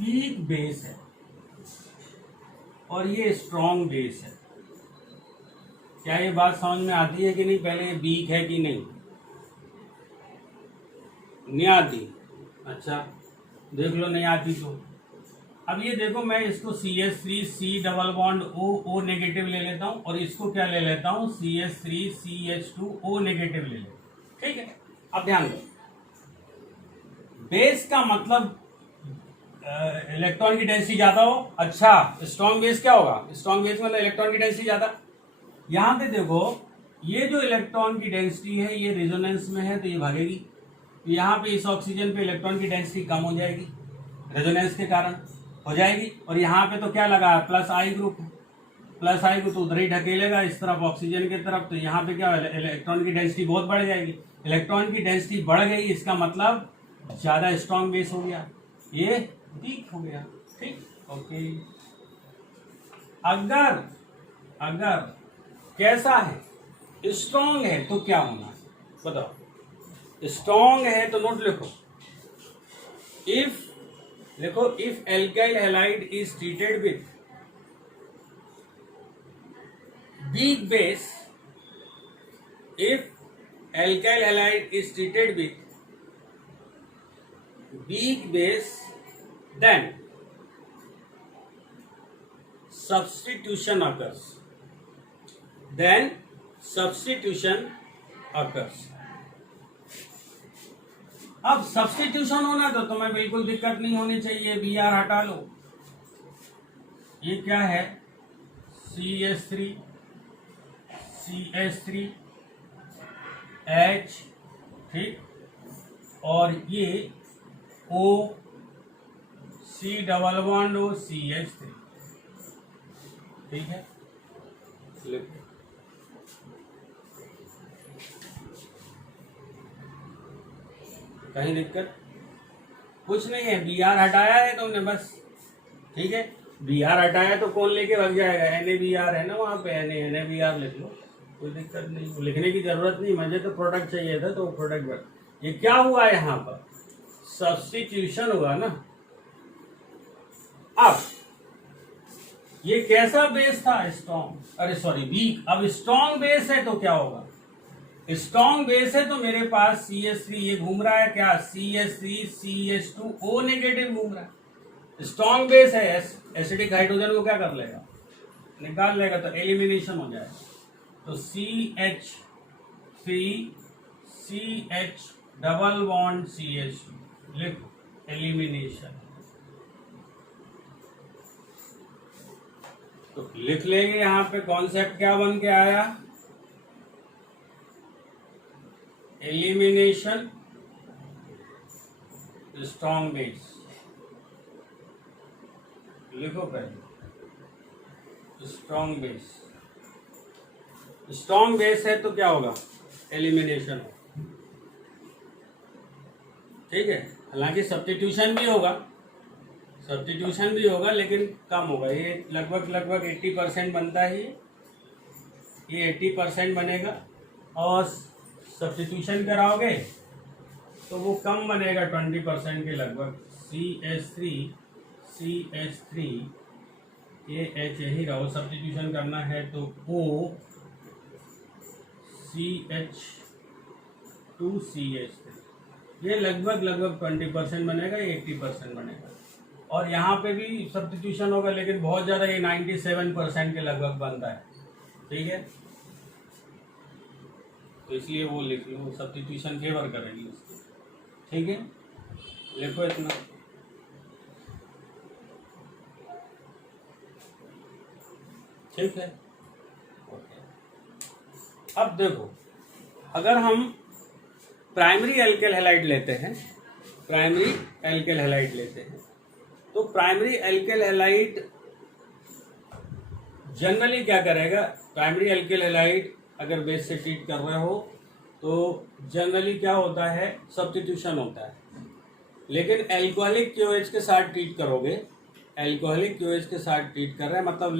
वीक बेस है और ये स्ट्रॉन्ग बेस है। क्या ये बात समझ में आती है कि नहीं? पहले ये वीक है कि नहीं आती? अच्छा देख लो, नहीं आती तो अब ये देखो, मैं इसको CH3 C double bond O negative ले लेता हूं और इसको क्या ले लेता हूं, CH3 CH2 O नेगेटिव ले लेता हूं। ठीक है, अब ध्यान दो, बेस का मतलब इलेक्ट्रॉन की डेंसिटी ज्यादा हो। अच्छा, स्ट्रॉन्ग बेस क्या होगा? स्ट्रॉन्ग बेस मतलब इलेक्ट्रॉन की डेंसिटी ज्यादा। यहां पे देखो, ये जो इलेक्ट्रॉन की डेंसिटी है ये रेजोनेंस में है तो ये भागेगी, यहाँ पे इस ऑक्सीजन पे इलेक्ट्रॉन की डेंसिटी कम हो जाएगी, रेजोनेंस के कारण हो जाएगी। और यहाँ पे तो क्या लगा है, प्लस आई ग्रुप, प्लस आई को तो उधर ही ढकेलेगा इस तरफ ऑक्सीजन की तरफ, तो यहाँ पे क्या है, इलेक्ट्रॉन की डेंसिटी बहुत बढ़ जाएगी। इलेक्ट्रॉन की डेंसिटी बढ़ गई, इसका मतलब ज्यादा स्ट्रॉन्ग बेस हो गया, ये वीक हो गया। ठीक, ओके। अगर अगर कैसा है, स्ट्रॉन्ग है तो क्या होना है बताओ? स्ट्रॉन्ग है तो नोट लिखो, if alkyl halide is treated with weak base, if alkyl halide is treated with weak base, then substitution occurs. अब सब्स्टिट्यूशन होना तो तुम्हें बिल्कुल दिक्कत नहीं होनी चाहिए, Br हटा लो। ये क्या है, CH3 CH3 H, ठीक, और ये O C double bond O CH3, ठीक है। कहीं दिक्कत कुछ नहीं है, Br हटाया है तुमने बस, ठीक है। Br हटाया तो कौन लेके भाग जाएगा, NaBr है ना वहां पे, NaBr लिख लो, कोई दिक्कत नहीं, लिखने की जरूरत नहीं, मुझे तो प्रोडक्ट चाहिए था तो प्रोडक्ट। ये क्या हुआ यहाँ पर, सब्स्टिट्यूशन हुआ ना। अब ये कैसा बेस था, स्ट्रॉन्ग, अरे सॉरी वीक। अब स्ट्रॉन्ग बेस है तो क्या होगा, स्ट्रॉन्ग बेस है तो मेरे पास CH3 ये घूम रहा है, क्या CH3 CH2 O नेगेटिव घूम रहा है। स्ट्रॉन्ग बेस है, एसिडिक हाइड्रोजन को क्या कर लेगा, निकाल लेगा, तो एलिमिनेशन हो जाएगा। तो CH3 CH double bond CH2 लिखो, एलिमिनेशन। तो लिख लेंगे यहां पे कॉन्सेप्ट क्या बन के आया, एलिमिनेशन स्ट्रॉन्ग बेस, लिखो पहले स्ट्रॉन्ग बेस। स्ट्रॉन्ग बेस है तो क्या होगा, एलिमिनेशन, ठीक है। हालांकि सब्स्टिट्यूशन भी होगा लेकिन कम होगा, ये लगभग 80% बनता है, ये 80% बनेगा, और सब्स्टिट्यूशन कराओगे तो वो कम बनेगा 20% के लगभग। CH3 ये H यही रहो, सब्स्टिट्यूशन करना है तो O CH2 CH3 ये लगभग 20% बनेगा, ये 80% बनेगा। और यहाँ पे भी सब्स्टिट्यूशन होगा लेकिन बहुत ज़्यादा, ये 97% के लगभग बनता है, ठीक है। तो इसलिए वो लिख लो, सब्स्टिट्यूशन फेवर करेगी उसकी, ठीक है, लिखो इतना। ठीक है, अब देखो, अगर हम प्राइमरी एल्केल हैलाइड लेते हैं, तो प्राइमरी एल्केल हैलाइड जनरली क्या करेगा, प्राइमरी एल्केल हैलाइड अगर बेस से ट्रीट कर रहे हो तो जनरली क्या होता है, सब्स्टिट्यूशन होता है। लेकिन एल्कोहलिक KOH के साथ ट्रीट करोगे, एल्कोहलिक क्यूएच के साथ ट्रीट कर रहे हैं, मतलब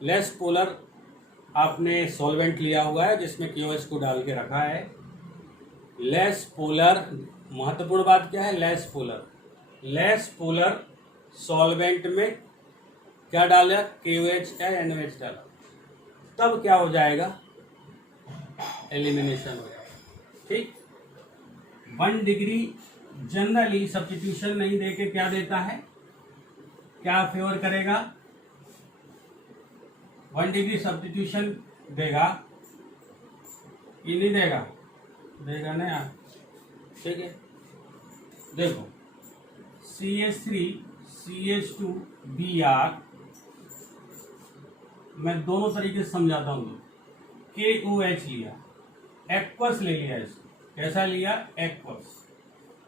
लेस पोलर आपने सॉल्वेंट लिया हुआ है जिसमें क्यूएच को डाल के रखा है। लेस पोलर, महत्वपूर्ण बात क्या है, लेस पोलर सॉल्वेंट में क्या डाला, KOH या NOH डाला, तब क्या हो जाएगा, एलिमिनेशन हो जाएगा। ठीक, 1 डिग्री जनरली सब्स्टिट्यूशन नहीं देके क्या देता है, क्या फेवर करेगा, 1 डिग्री सब्स्टिट्यूशन देगा कि नहीं देगा, देगा ना यार। ठीक है, देखो CH3 CH2 Br, मैं दोनों तरीके से समझाता हूँ। KOH लिया, एक्वस ले लिया, इसको कैसा लिया, एक्वस,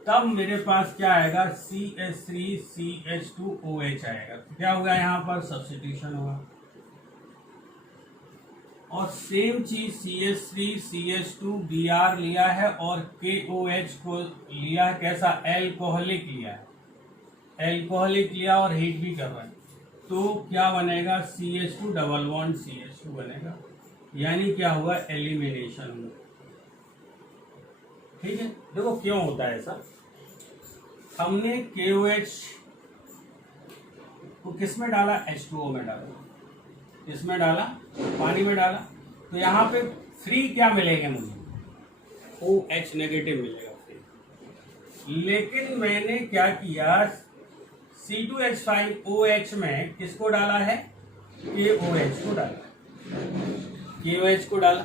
तब मेरे पास क्या आएगा, CH3 CH2OH आएगा। तो क्या होगा, यहाँ पर सब्स्टिट्यूशन होगा। और सेम चीज CH3 CH2 Br लिया है और KOH को लिया है, कैसा, एल्कोहलिक लिया है, एल्कोहलिक लिया और हीट भी कर रहा है, तो क्या बनेगा, CH2 डबल बॉन्ड CH2 बनेगा, यानी क्या हुआ, एलिमिनेशन हुआ। ठीक है, देखो क्यों होता है ऐसा, हमने KOH को किस में डाला, H2O में डाला, इसमें डाला, पानी में डाला, तो यहाँ पे फ्री क्या मिलेगा मुझे, OH नेगेटिव मिलेगा फ्री। लेकिन मैंने क्या किया, C2H5OH में किसको डाला है, KOH को डाला, KOH को डाला,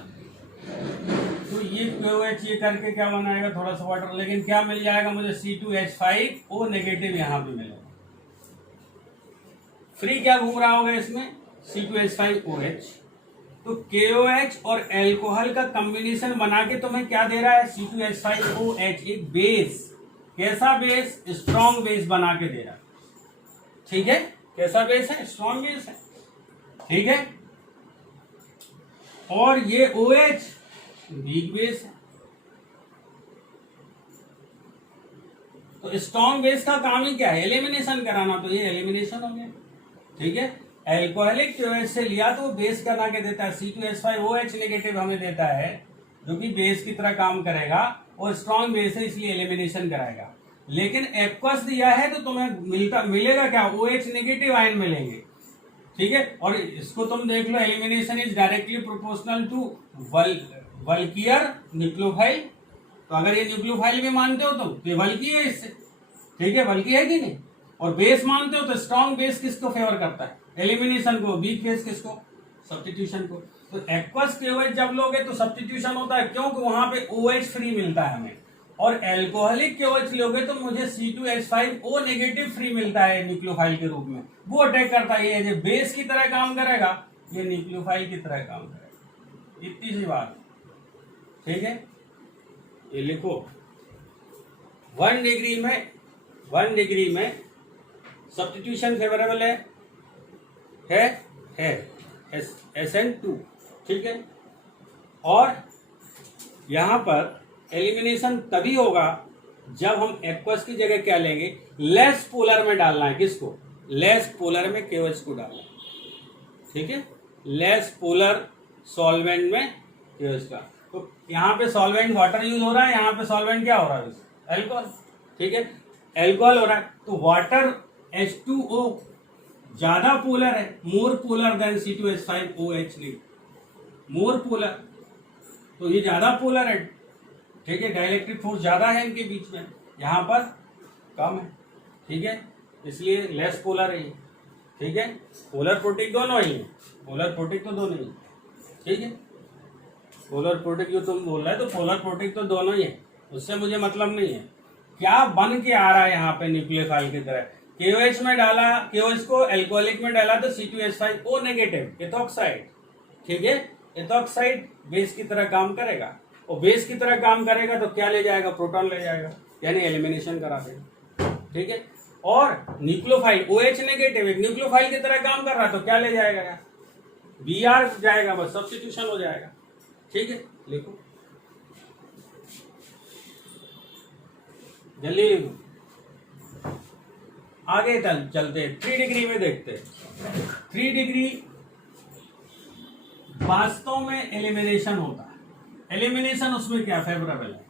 तो ये KOH ये करके क्या बनाएगा, थोड़ा सा वाटर, लेकिन क्या मिल जाएगा मुझे, C2H5O नेगेटिव यहाँ पे मिलेगा। फ्री क्या घूम रहा होगा इसमें, C2H5OH। तो KOH और एल्कोहल का कॉम्बिनेशन बना के तुम्हें क्या दे रहा है, C2H5OH, एक बेस, कैसा बेस, स्ट्रॉन्ग बेस बना के दे रहा है। ठीक है, कैसा बेस है, स्ट्रॉन्ग बेस है। ठीक है, और ये OH वीक बेस है। तो स्ट्रॉन्ग बेस का काम ही क्या है, एलिमिनेशन कराना, तो ये एलिमिनेशन हो गया। ठीक है, एल्कोहलिक क्यूएच से लिया तो बेस बना के देता है, C2H5OH नेगेटिव हमें देता है जो कि बेस की तरह काम करेगा, और स्ट्रॉन्ग बेस है इसलिए एलिमिनेशन कराएगा। लेकिन एक्वस दिया है तो तुम्हें मिलेगा क्या, OH नेगेटिव आयन मिलेंगे। ठीक है, और इसको तुम देख लो, elimination is directly proportional to bulkier nucleophile. तो अगर ये न्यूक्लियोफाइल भी मानते हो तुम तो ये वल्की है इससे। ठीक है, वल्की है कि नहीं, और बेस मानते हो तो स्ट्रॉन्ग बेस किसको फेवर करता है, एलिमिनेशन को, वीक बेस किसको, सब्स्टिट्यूशन को। तो एक्वस KOH जब लोगे तो सब्स्टिट्यूशन होता है, क्योंकि वहां पे OH फ्री मिलता है हमें, और एल्कोहलिक KOH लोगे तो मुझे C2H5O नेगेटिव फ्री मिलता है न्यूक्लियोफाइल के रूप में, वो अटैक करता है, ये बेस की तरह काम करेगा, ये न्यूक्लियोफाइल की तरह काम करेगा। इतनी सी बात। ठीक है, ये लिखो, 1 डिग्री में सब्स्टिट्यूशन फेवरेबल है SN2। ठीक है, और यहां पर एलिमिनेशन तभी होगा जब हम एक्वस की जगह क्या लेंगे, लेस पोलर में डालना है, किसको, लेस पोलर में KOH को डालना है। ठीक है, लेस पोलर सॉल्वेंट में KOH का, तो यहाँ पे सॉल्वेंट वाटर यूज हो रहा है, यहाँ पे सॉल्वेंट क्या हो रहा है, एल्कोहल। ठीक है, एल्कोहल हो रहा है, तो वाटर H2O ज्यादा पोलर है, मोर पोलर देन C2H5OH, नहीं, मोर पोलर, तो ये ज्यादा पोलर है। ठीक है, डाइलेक्ट्रिक फोर्स ज्यादा है इनके बीच में, यहाँ पर कम है। ठीक है, इसलिए लेस पोलर है। ठीक है, पोलर प्रोटिक दोनों ही है, पोलर प्रोटिक तो दोनों ही। ठीक है, पोलर प्रोटिक जो तुम बोल रहे हो तो पोलर प्रोटिक तो दोनों ही है, उससे मुझे मतलब नहीं है। क्या बन के आ रहा है यहाँ पे न्यूक्लियोफाइल की तरह, KOH में डाला, KOH को एल्कोहलिक में डाला तो C2H5O नेगेटिव एथॉक्साइड। ठीक है, एथॉक्साइड बेस की तरह काम करेगा, और बेस की तरह काम करेगा तो क्या ले जाएगा, प्रोटॉन ले जाएगा, यानी एलिमिनेशन करा देगा। ठीक है, और न्यूक्लियोफाइल OH नेगेटिव एक न्यूक्लियोफाइल की तरह काम कर रहा है तो क्या ले जाएगा यार, Br जाएगा, बस सब्स्टिट्यूशन हो जाएगा। ठीक है, लिखो जल्दी लिखो। आगे चलते 3 डिग्री में देखते हैं। 3 डिग्री वास्तव में एलिमिनेशन होता है। एलिमिनेशन उसमें क्या फेवरेबल है?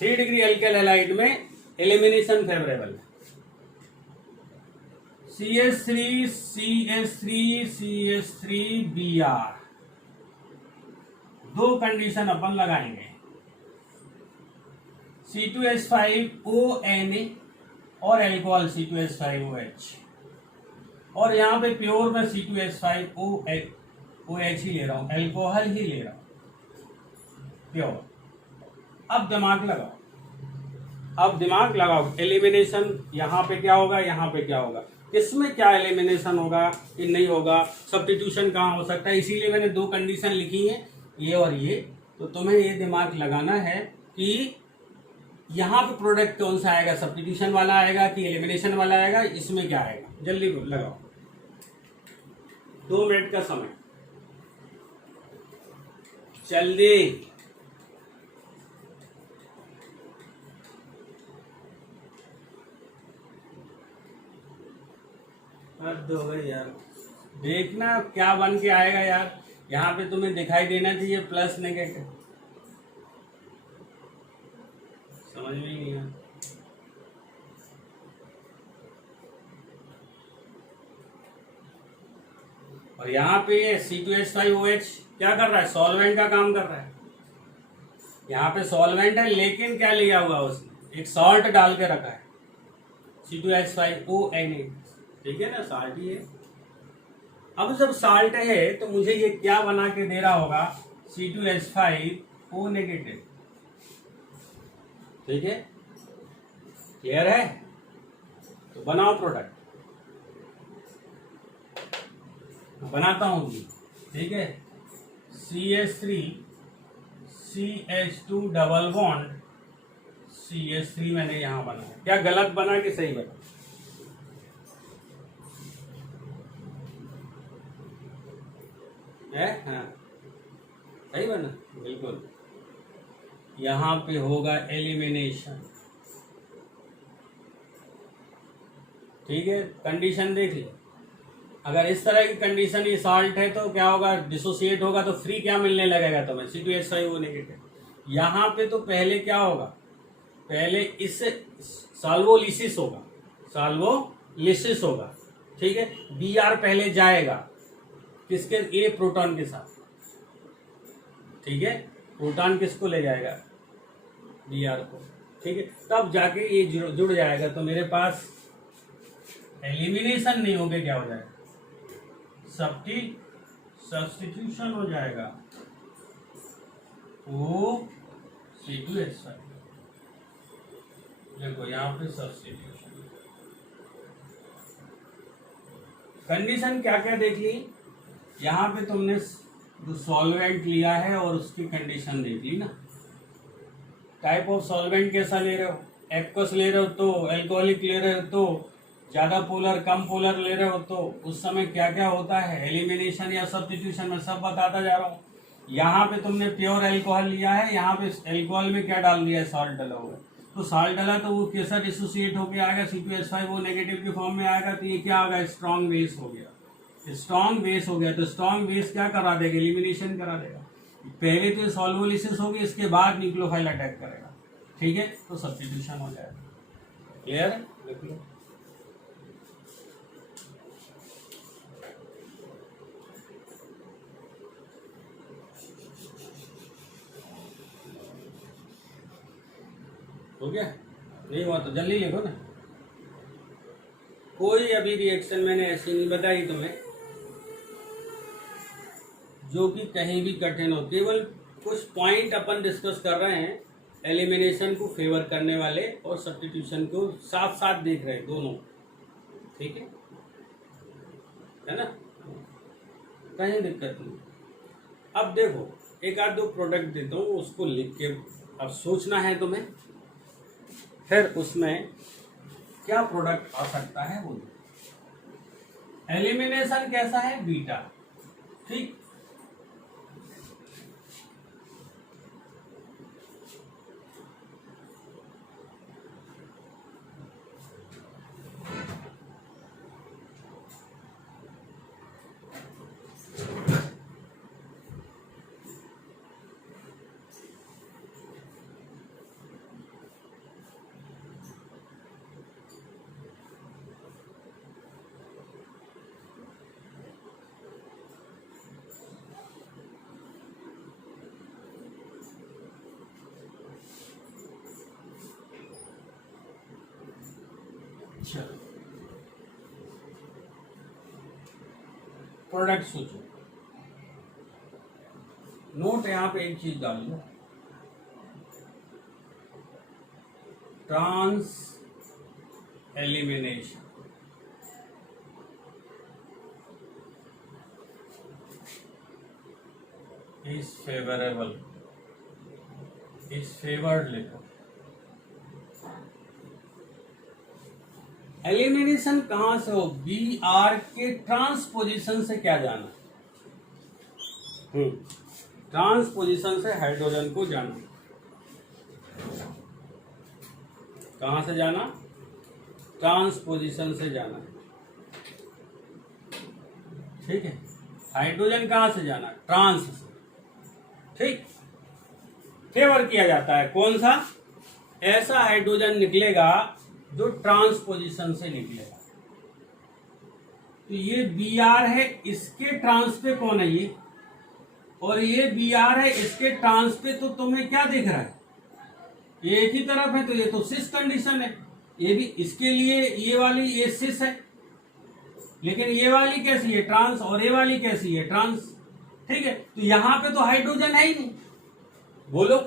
3 डिग्री अल्काइल हैलाइड में एलिमिनेशन फेवरेबल है। CH3 CH3 CH3 Br, दो कंडीशन अपन लगाएंगे, C2H5ONa और एल्कोहल C2H5OH, और यहां पे प्योर में C2H5OH ही ले रहा हूं, एल्कोहल ही ले रहा हूं प्योर। अब दिमाग लगाओ, एलिमिनेशन यहां पे क्या होगा, यहां पे क्या होगा, इसमें क्या एलिमिनेशन होगा कि नहीं होगा, सब्स्टिट्यूशन कहाँ हो सकता है। इसीलिए मैंने दो कंडीशन लिखी है, ये और ये। तो तुम्हें ये दिमाग लगाना है कि यहाँ पे प्रोडक्ट कौन सा आएगा, सब्स्टिट्यूशन वाला आएगा कि एलिमिनेशन वाला आएगा, इसमें क्या आएगा। जल्दी लगाओ, 2 मिनट का समय, जल्दी। हद हो गई यार, देखना क्या बन के आएगा यार। यहाँ पे तुम्हें दिखाई देना चाहिए प्लस नेगेटिव, समझ में ही नहीं आया। और यहाँ पे C2H5OH क्या कर रहा है, सॉल्वेंट का काम कर रहा है। यहाँ पे सॉल्वेंट है, लेकिन क्या लिया हुआ उसने, एक सॉल्ट डाल के रखा है, C2H5ONa, ठीक है ना, साल्ट ही है। अब जब साल्ट है तो मुझे ये क्या बना के दे रहा होगा, C2H5O नेगेटिव, ठीक है, क्लियर है। तो बनाओ प्रोडक्ट, बनाता हूं जी, ठीक है। CH3 CH2 double bond CH3 मैंने यहां बनाया, क्या गलत बना कि सही बना? है, हाँ सही बना, बिल्कुल। यहां पे होगा एलिमिनेशन, ठीक है। कंडीशन देख लो, अगर इस तरह की कंडीशन ये सॉल्ट है तो क्या होगा, डिसोसिएट होगा तो फ्री क्या मिलने लगेगा तुम्हें, C2H5O नेगेटिव। यहां पे तो पहले क्या होगा, पहले इससे सॉल्वोलिसिस होगा, सॉल्वोलिसिस होगा, ठीक है। Br पहले जाएगा किसके, ए प्रोटॉन के साथ, ठीक है। प्रोटॉन किसको ले जाएगा, Br को, ठीक है। तब जाके ये जुड़ जाएगा, तो मेरे पास एलिमिनेशन नहीं होगा, क्या हो जाएगा, सब्स्टिट्यूशन हो जाएगा, वो C2H5, देखो यहाँ पे सब्स्टिट्यूशन। कंडीशन क्या क्या देख ली, यहाँ पे तुमने जो सॉल्वेंट लिया है और उसकी कंडीशन देख ली ना, टाइप ऑफ सॉल्वेंट कैसा ले रहे हो, एक्वस ले रहे हो तो एल्कोहलिक ले रहे हो तो ज्यादा पोलर कम पोलर ले रहे हो तो उस समय क्या क्या होता है, एलिमिनेशन या सब्स्टिट्यूशन, में सब बताता जा रहा हूँ। यहाँ पे तुमने प्योर एल्कोहल लिया है, यहाँ पे एल्कोहल में क्या डाल दिया है, सॉल्ट डला हुआ है, तो सॉल्ट डला तो वो कैसा डिसोसिएट होकर आएगा, C2H5O नेगेटिव के फॉर्म में आएगा, तो ये क्या आएगा, स्ट्रॉन्ग बेस हो गया, स्ट्रॉन्ग बेस हो गया। तो स्ट्रॉन्ग बेस क्या करा देगा, एलिमिनेशन करा देगा। पहले तो सॉल्वोलिसिस होगी, इसके बाद न्यूक्लियोफाइल अटैक करेगा, ठीक है, तो सब्स्टिट्यूशन हो जाएगा। क्लियर है, देख लो। हो गया, नहीं हुआ तो जल्दी लिखो ना। कोई अभी रिएक्शन मैंने ऐसी नहीं बताई तुम्हें जो कि कहीं भी कठिन हो, केवल कुछ पॉइंट अपन डिस्कस कर रहे हैं, एलिमिनेशन को फेवर करने वाले और सब्स्टिट्यूशन को साथ साथ देख रहे हैं दोनों, ठीक है ना, कहीं दिक्कत नहीं। अब देखो एक आध दो प्रोडक्ट देता हूँ, उसको लिख के अब सोचना है तुम्हें, फिर उसमें क्या प्रोडक्ट आ सकता है वो। एलिमिनेशन कैसा है, बीटा, ठीक। प्रोडक्ट सोचो। नोट यहां पे एक चीज डाल लो, trans elimination. Is favourable, is favoured लिखो। एलिमिनेशन कहां से हो? बी आर के ट्रांसपोजिशन से क्या जाना? ट्रांसपोजिशन से हाइड्रोजन को जाना। कहां से जाना? ट्रांसपोजिशन से जाना। ठीक है, हाइड्रोजन कहां से जाना? ट्रांस से। ठीक, फेवर किया जाता है कौन सा? ऐसा हाइड्रोजन निकलेगा जो ट्रांसपोजिशन से निकलेगा। तो ये बी आर है, इसके ट्रांस पे कौन है ये, और ये बी आर है, इसके ट्रांस पे तो तुम्हें क्या दिख रहा है? ये एक ही तरफ है, तो ये तो सिस कंडीशन है। ये भी इसके लिए ये वाली ये सिस है, लेकिन ये वाली कैसी है? ट्रांस। और ये वाली कैसी है? ट्रांस। ठीक है, तो यहां पे तो हाइड्रोजन है ही नहीं। बोलो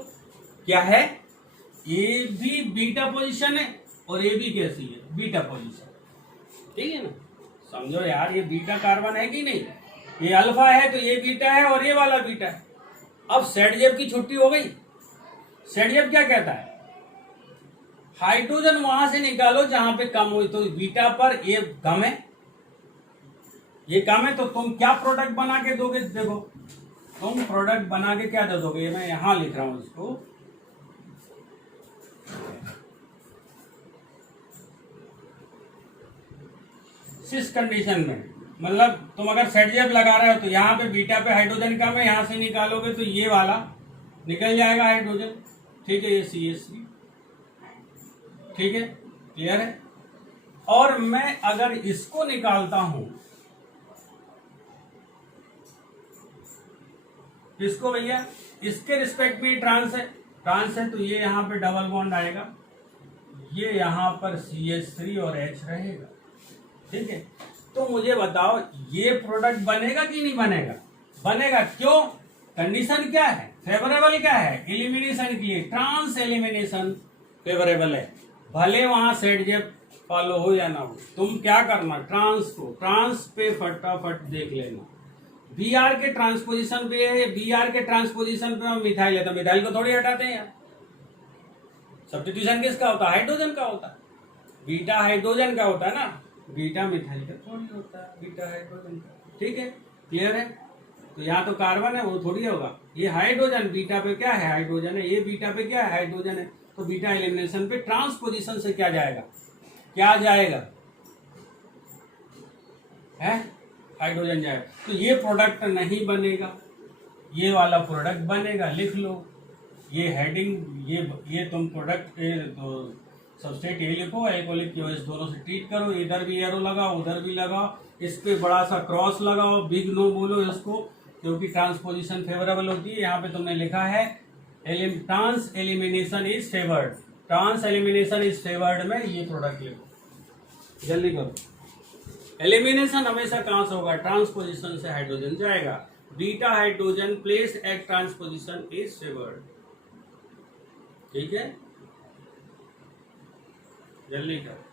क्या है? ये भी बीटा पोजीशन है और ये भी कैसी है? Beta position. ठीक है ना, समझो यार, ये बीटा कार्बन है कि नहीं? ये अल्फा है तो ये बीटा है और ये वाला बीटा है। अब सेडजेब की छुट्टी हो गई। सेडजेब क्या कहता है? हाइड्रोजन वहां से निकालो जहां पे कम हो। तो बीटा पर ये कम है, ये कम है, तो तुम क्या प्रोडक्ट बना के दोगे? देखो, तुम प्रोडक्ट बना के क्या दे दोगे? मैं यहां लिख रहा हूं इसको, सिस कंडीशन में। मतलब तुम अगर सेडजेब लगा रहे हो तो यहाँ पे बीटा पे हाइड्रोजन कम है, यहां से निकालोगे तो ये वाला निकल जाएगा हाइड्रोजन। ठीक है, ये CH3। ठीक है, क्लियर है? और मैं अगर इसको निकालता हूं, इसको भैया, इसके रिस्पेक्ट में ट्रांस है, ट्रांस है, तो ये यहां पे डबल बॉन्ड आएगा, ये यहां पर CH3 और H रहेगा। ठीक है, तो मुझे बताओ ये प्रोडक्ट बनेगा कि नहीं बनेगा? बनेगा। क्यों? कंडीशन क्या है? फेवरेबल क्या है? एलिमिनेशन के लिए ट्रांस एलिमिनेशन फेवरेबल है। भले वहां सेडजेब फॉलो हो या ना हो, तुम क्या करना? ट्रांस को, ट्रांस पे फटाफट देख लेना। बी आर के ट्रांसपोजिशन पे है, बी आर के ट्रांसपोजिशन पे हम मिथाइल लेते हैं, मिथाइल को थोड़ी हटाते हैं यार। सब्स्टिट्यूशन किसका होता है? हाइड्रोजन का होता है। बीटा हाइड्रोजन का होता है ना, बीटा मिथाइल का थोड़ी होता है, बीटा हाइड्रोजन का। ठीक है, क्लियर है? तो यहाँ तो कार्बन है, वो थोड़ी होगा। ये हाइड्रोजन बीटा पे क्या है? हाइड्रोजन है। ये बीटा पे क्या है? हाइड्रोजन है। तो बीटा एलिमिनेशन पे ट्रांसपोजिशन से क्या जाएगा? क्या जाएगा? है हाइड्रोजन जाएगा। तो ये प्रोडक्ट नहीं बनेगा, ये वाला प्रोडक्ट बनेगा। लिख लो ये हेडिंग, ये तुम प्रोडक्ट तो सबस्ट्रेट ये लिखो, अल्कोहलिक KOH दोनों से ट्रीट करो। इधर भी एरो लगाओ, उधर भी लगाओ, इस पे बड़ा सा क्रॉस लगाओ, बिग नो बोलो इसको, क्योंकि ट्रांसपोजिशन फेवरेबल होती है। यहाँ पे तुमने लिखा है trans elimination is favoured, trans elimination is favoured में ये प्रोडक्ट लिखो, जल्दी करो। एलिमिनेशन हमेशा कहां से होगा? ट्रांसपोजिशन से हाइड्रोजन जाएगा। Beta hydrogen place at transposition is favoured. ठीक है, जल्दी करो।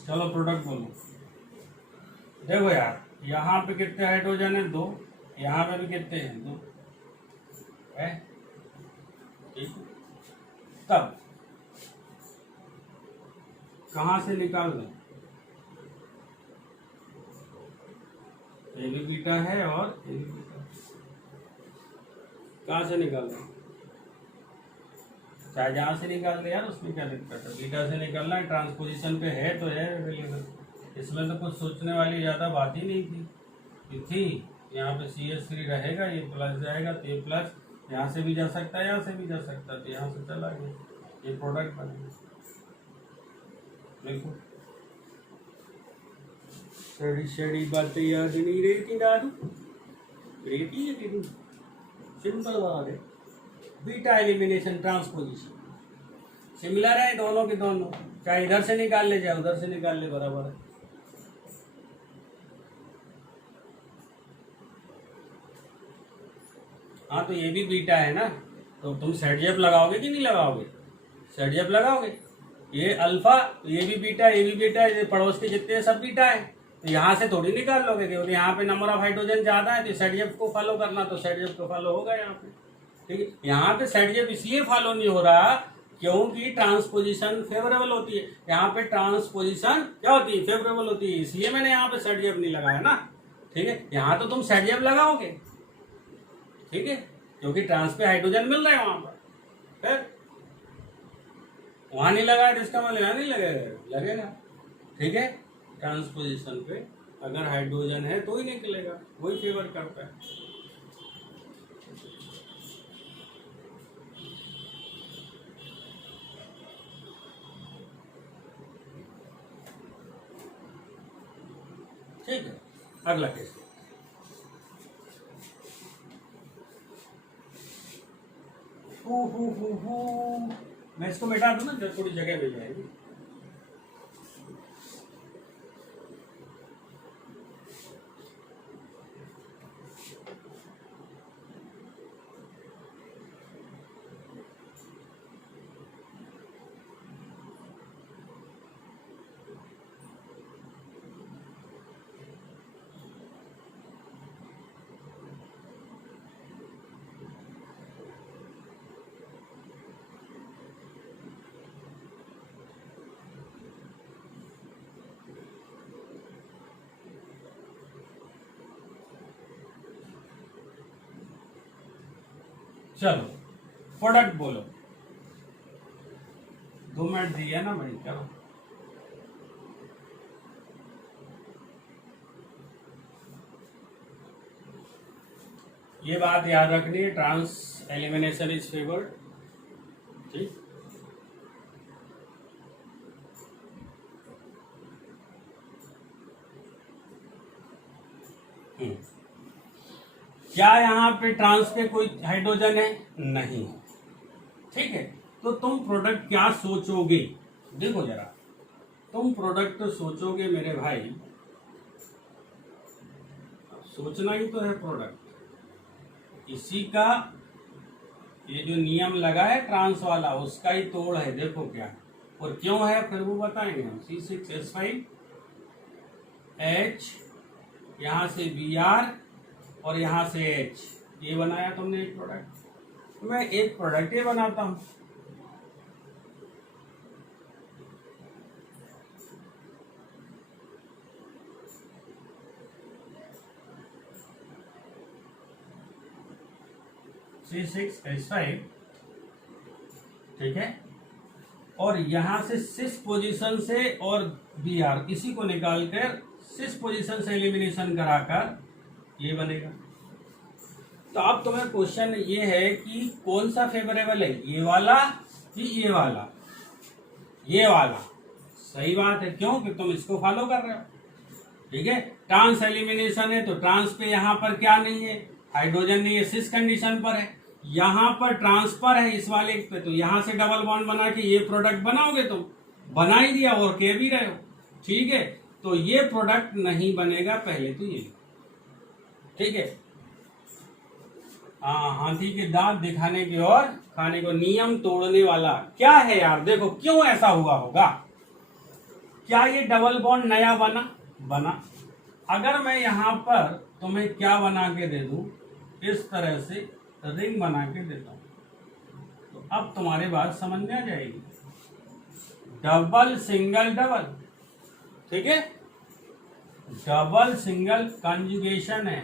चलो प्रोडक्ट बोलो। देखो यार, यहाँ पे कितने हाइड्रोजन है? 2। यहाँ पे भी कितने हैं? 2 है। ठीक, तब कहाँ से निकाल दें? ए भी बीटा है और ए भी बीटा। कहाँ से निकाल रहे, चाहे जहाँ से निकाल दे यार, उसमें क्या दिक्कत है। बीटा से निकालना है, ट्रांसपोजिशन पे है तो है अवेलेबल, इसमें तो कुछ सोचने वाली ज़्यादा बात ही नहीं थी। यहाँ पे CH3 रहेगा, ये प्लस जाएगा तो ये प्लस यहाँ से भी जा सकता है, यहाँ से भी जा सकता है, तो यहाँ से चला गया, ये प्रोडक्ट बनेगा। देखो सड़ी बातें याद नहीं रहती दारू, रहती है दीदी। सिंपल बात है, बीटा एलिमिनेशन ट्रांसपोजिशन सिमिलर है दोनों के दोनों, चाहे इधर से निकाल ले चाहे उधर से निकाल ले, बराबर है। हाँ तो ये भी बीटा है ना, तो तुम सेटजेप लगाओगे कि नहीं लगाओगे, सेटजेप लगाओगे। ये अल्फा, ये भी बीटा, ये भी बीटा, ये पड़ोस के जितने सब बीटा है, तो यहाँ से थोड़ी निकाल लोगे, क्योंकि यहाँ पे नंबर ऑफ हाइड्रोजन ज्यादा है, तो सेटजेप को फॉलो करना, तो सेटजेप को फॉलो होगा यहाँ पे। ठीक है, यहाँ पे सेटजेप इसलिए फॉलो नहीं हो रहा क्योंकि ट्रांसपोजिशन फेवरेबल होती है। यहाँ पे ट्रांसपोजिशन क्या होती है, फेवरेबल होती है, इसलिए मैंने यहाँ पे सेटजेप नहीं लगाया ना। ठीक है, यहाँ तो तुम सेटजेप लगाओगे, ठीक है, क्योंकि ट्रांस पे हाइड्रोजन मिल रहे हैं वहां पर, फिर वहां नहीं लगाया तो इसका मतलब यहाँ नहीं लगेगा, लगेगा। ठीक है, ट्रांसपोजिशन पे अगर हाइड्रोजन है तो ही निकलेगा, वही फेवर करता है। ठीक है, अगला केस। मैं इसको मिटा दूं ना, जब थोड़ी जगह मिल जाएगी। चलो प्रोडक्ट बोलो, 2 मिनट दिया ना भाई, चलो। ये बात याद रखनी है, ट्रांस एलिमिनेशन इज फेवर्ड। ठीक, क्या यहाँ पे ट्रांस पे कोई हाइड्रोजन है, नहीं। ठीक है, तो तुम प्रोडक्ट क्या सोचोगे, देखो जरा, तुम प्रोडक्ट सोचोगे मेरे भाई, सोचना ही तो है प्रोडक्ट। इसी का ये जो नियम लगा है ट्रांस वाला, उसका ही तोड़ है, देखो क्या और क्यों है, फिर वो बताएंगे हम। C6H5 H, यहां से Br और यहां से H, ये बनाया तुमने एक प्रोडक्ट। मैं एक प्रोडक्ट ये बनाता हूं, C6H5, ठीक है, और यहां से सिस पोजीशन से और Br इसी को निकाल कर सिस पोजीशन से एलिमिनेशन कराकर ये बनेगा। तो अब तुम्हें क्वेश्चन ये है कि कौन सा फेवरेबल है, ये वाला कि ये वाला, ये वाला। सही बात है, क्यों कि तुम इसको फॉलो कर रहे हो। ठीक है, ट्रांस एलिमिनेशन है तो ट्रांस पे यहाँ पर क्या नहीं है, हाइड्रोजन नहीं है, सिस कंडीशन पर है। यहाँ पर ट्रांसफर है इस वाले पे, तो यहाँ से डबल बॉन्ड बना के ये प्रोडक्ट बनाओगे, तुम बना ही दिया और कह भी रहे हो। ठीक है, तो ये प्रोडक्ट नहीं बनेगा, पहले तो ये। ठीक है, हाँ, हाथी के दांत दिखाने की और खाने को नियम तोड़ने वाला क्या है यार, देखो क्यों ऐसा हुआ होगा। क्या ये डबल बॉन्ड नया बना, अगर मैं यहाँ पर तुम्हें क्या बना के दे दूं, इस तरह से रिंग बना के देता हूं, तो अब तुम्हारे बात समझ में आ जाएगी। डबल सिंगल डबल, ठीक है, डबल सिंगल कंजुगेशन है,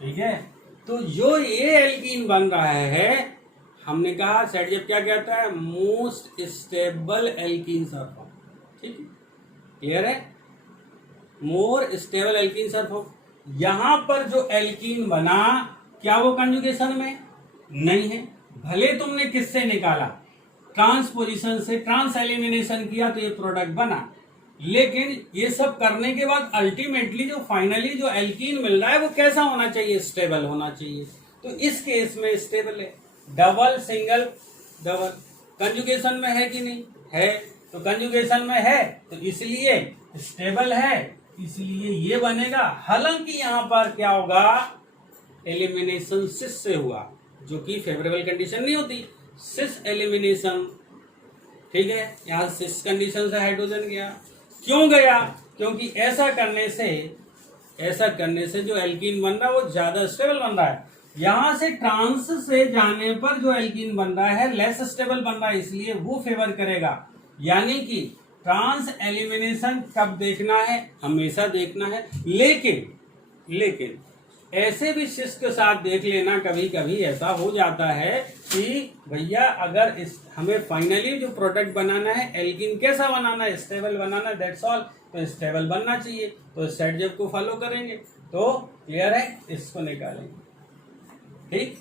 ठीक है। तो जो ये एल्कीन बन रहा है, हमने कहा सेटजेप क्या कहता है, मोस्ट स्टेबल एल्कीन सल्फर, ठीक है, क्लियर है, मोर स्टेबल एल्कीन सल्फर। यहां पर जो एल्कीन बना, क्या वो कंजुगेशन में नहीं है, भले तुमने किससे निकाला, ट्रांसपोजिशन से, ट्रांस एलिमिनेशन किया तो ये प्रोडक्ट बना, लेकिन ये सब करने के बाद अल्टीमेटली जो फाइनली जो एल्कीन मिल रहा है वो कैसा होना चाहिए, स्टेबल होना चाहिए। तो इस केस में स्टेबल है, डबल सिंगल डबल कंजुगेशन में है कि नहीं है, तो कंजुगेशन में है तो इसलिए स्टेबल है, इसलिए ये बनेगा। हालांकि यहां पर क्या होगा, एलिमिनेशन सिस से हुआ, जो कि फेवरेबल कंडीशन नहीं होती, सिस एलिमिनेशन, ठीक है। यहां सिस कंडीशन से हाइड्रोजन गया, क्यों गया, क्योंकि ऐसा करने से जो एल्कीन बन रहा है वो ज्यादा स्टेबल बन रहा है। यहां से ट्रांस से जाने पर जो एल्कीन बन रहा है लेस स्टेबल बन रहा है, इसलिए वो फेवर करेगा। यानी कि ट्रांस एलिमिनेशन कब देखना है, हमेशा देखना है, लेकिन ऐसे भी सिस के साथ देख लेना, कभी कभी ऐसा हो जाता है कि भैया अगर हमें फाइनली जो प्रोडक्ट बनाना है, एल्कीन कैसा बनाना है, स्टेबल बनाना है, दैट्स ऑल, तो स्टेबल बनना चाहिए, तो सेटजेप को फॉलो करेंगे, तो क्लियर है, इसको निकालेंगे, ठीक,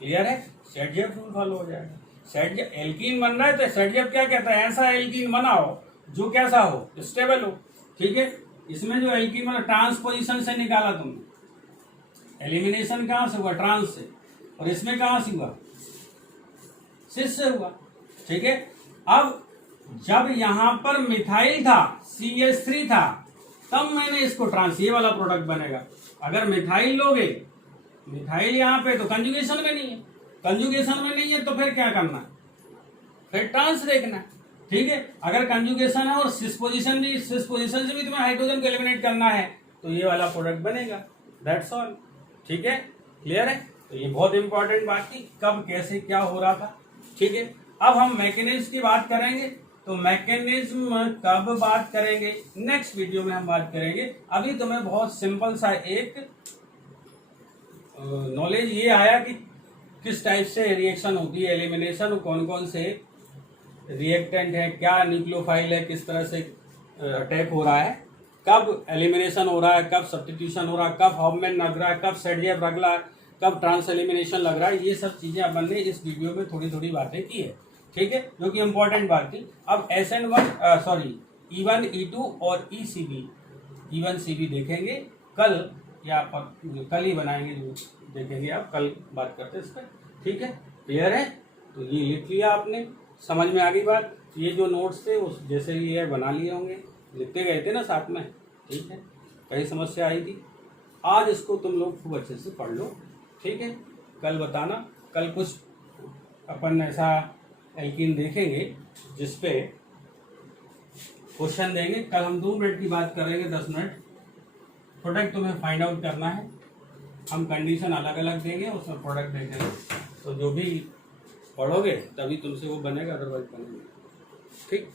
क्लियर है, सेटजेप रूल फॉलो हो जाएगा। सेटजेप एल्कीन बन रहा है तो सेटजेप क्या कहता है, ऐसा एल्कीन बनाओ जो कैसा हो, स्टेबल हो, ठीक है। इसमें जो एल्कीन बना, ट्रांसपोजिशन से निकाला तुमने, एलिमिनेशन कहां से हुआ, ट्रांस से, और इसमें कहां से हुआ, सिस से हुआ, ठीक है। अब जब यहां पर मिथाइल था, CH3 था, तब मैंने इसको ट्रांस, ये वाला प्रोडक्ट बनेगा। अगर मिथाइल लोगे, मिथाइल यहां पे तो कंजुगेशन में नहीं है, कंजुगेशन में नहीं है तो फिर क्या करना, फिर ट्रांस देखना, ठीक है। अगर कंजुगेशन है और सिस पोजीशन से भी तुम्हें हाइड्रोजन को एलिमिनेट करना है तो ये वाला प्रोडक्ट बनेगा, दैट्स ऑल, ठीक है, क्लियर है। तो ये बहुत इंपॉर्टेंट बात थी, कब कैसे क्या हो रहा था, ठीक है। अब हम मैकेनिज्म की बात करेंगे, तो मैकेनिज्म कब बात करेंगे, नेक्स्ट वीडियो में हम बात करेंगे। अभी तुम्हें बहुत सिंपल सा एक नॉलेज ये आया कि किस टाइप से रिएक्शन होती है, एलिमिनेशन, कौन कौन से रिएक्टेंट है, क्या न्यूक्लियोफाइल है, किस तरह से अटैक हो रहा है, कब एलिमिनेशन हो रहा है, कब सब्स्टिट्यूशन हो रहा है, कब हॉफमैन लग रहा है, कब सेटजेप लग रहा है, कब ट्रांस एलिमिनेशन लग रहा है, ये सब चीजें अपन ने इस वीडियो में थोड़ी थोड़ी बातें की है, ठीक है, जो कि इंपॉर्टेंट बात थी। अब E1, E2 और E1 CB देखेंगे कल, या कल ही बनाएंगे, जो देखेंगे आप कल बात करते हैं इस पर, ठीक है, क्लियर है। तो ये लिख लिया आपने, समझ में आ गई बात। ये जो नोट्स थे उस जैसे ही है बना लिए होंगे, लिखते गए थे ना साथ में, ठीक है, कहीं समस्या आई थी, आज इसको तुम लोग खूब अच्छे से पढ़ लो, ठीक है। कल बताना, कल कुछ अपन ऐसा एल्कीन देखेंगे जिसपे क्वेश्चन देंगे। कल हम 2 मिनट की बात करेंगे, 10 मिनट प्रोडक्ट तुम्हें फाइंड आउट करना है, हम कंडीशन अलग अलग देंगे, उसमें प्रोडक्ट देंगे, तो जो भी पढ़ोगे तभी तुमसे वो बनेगा, अदरवाइज बनेगा, ठीक।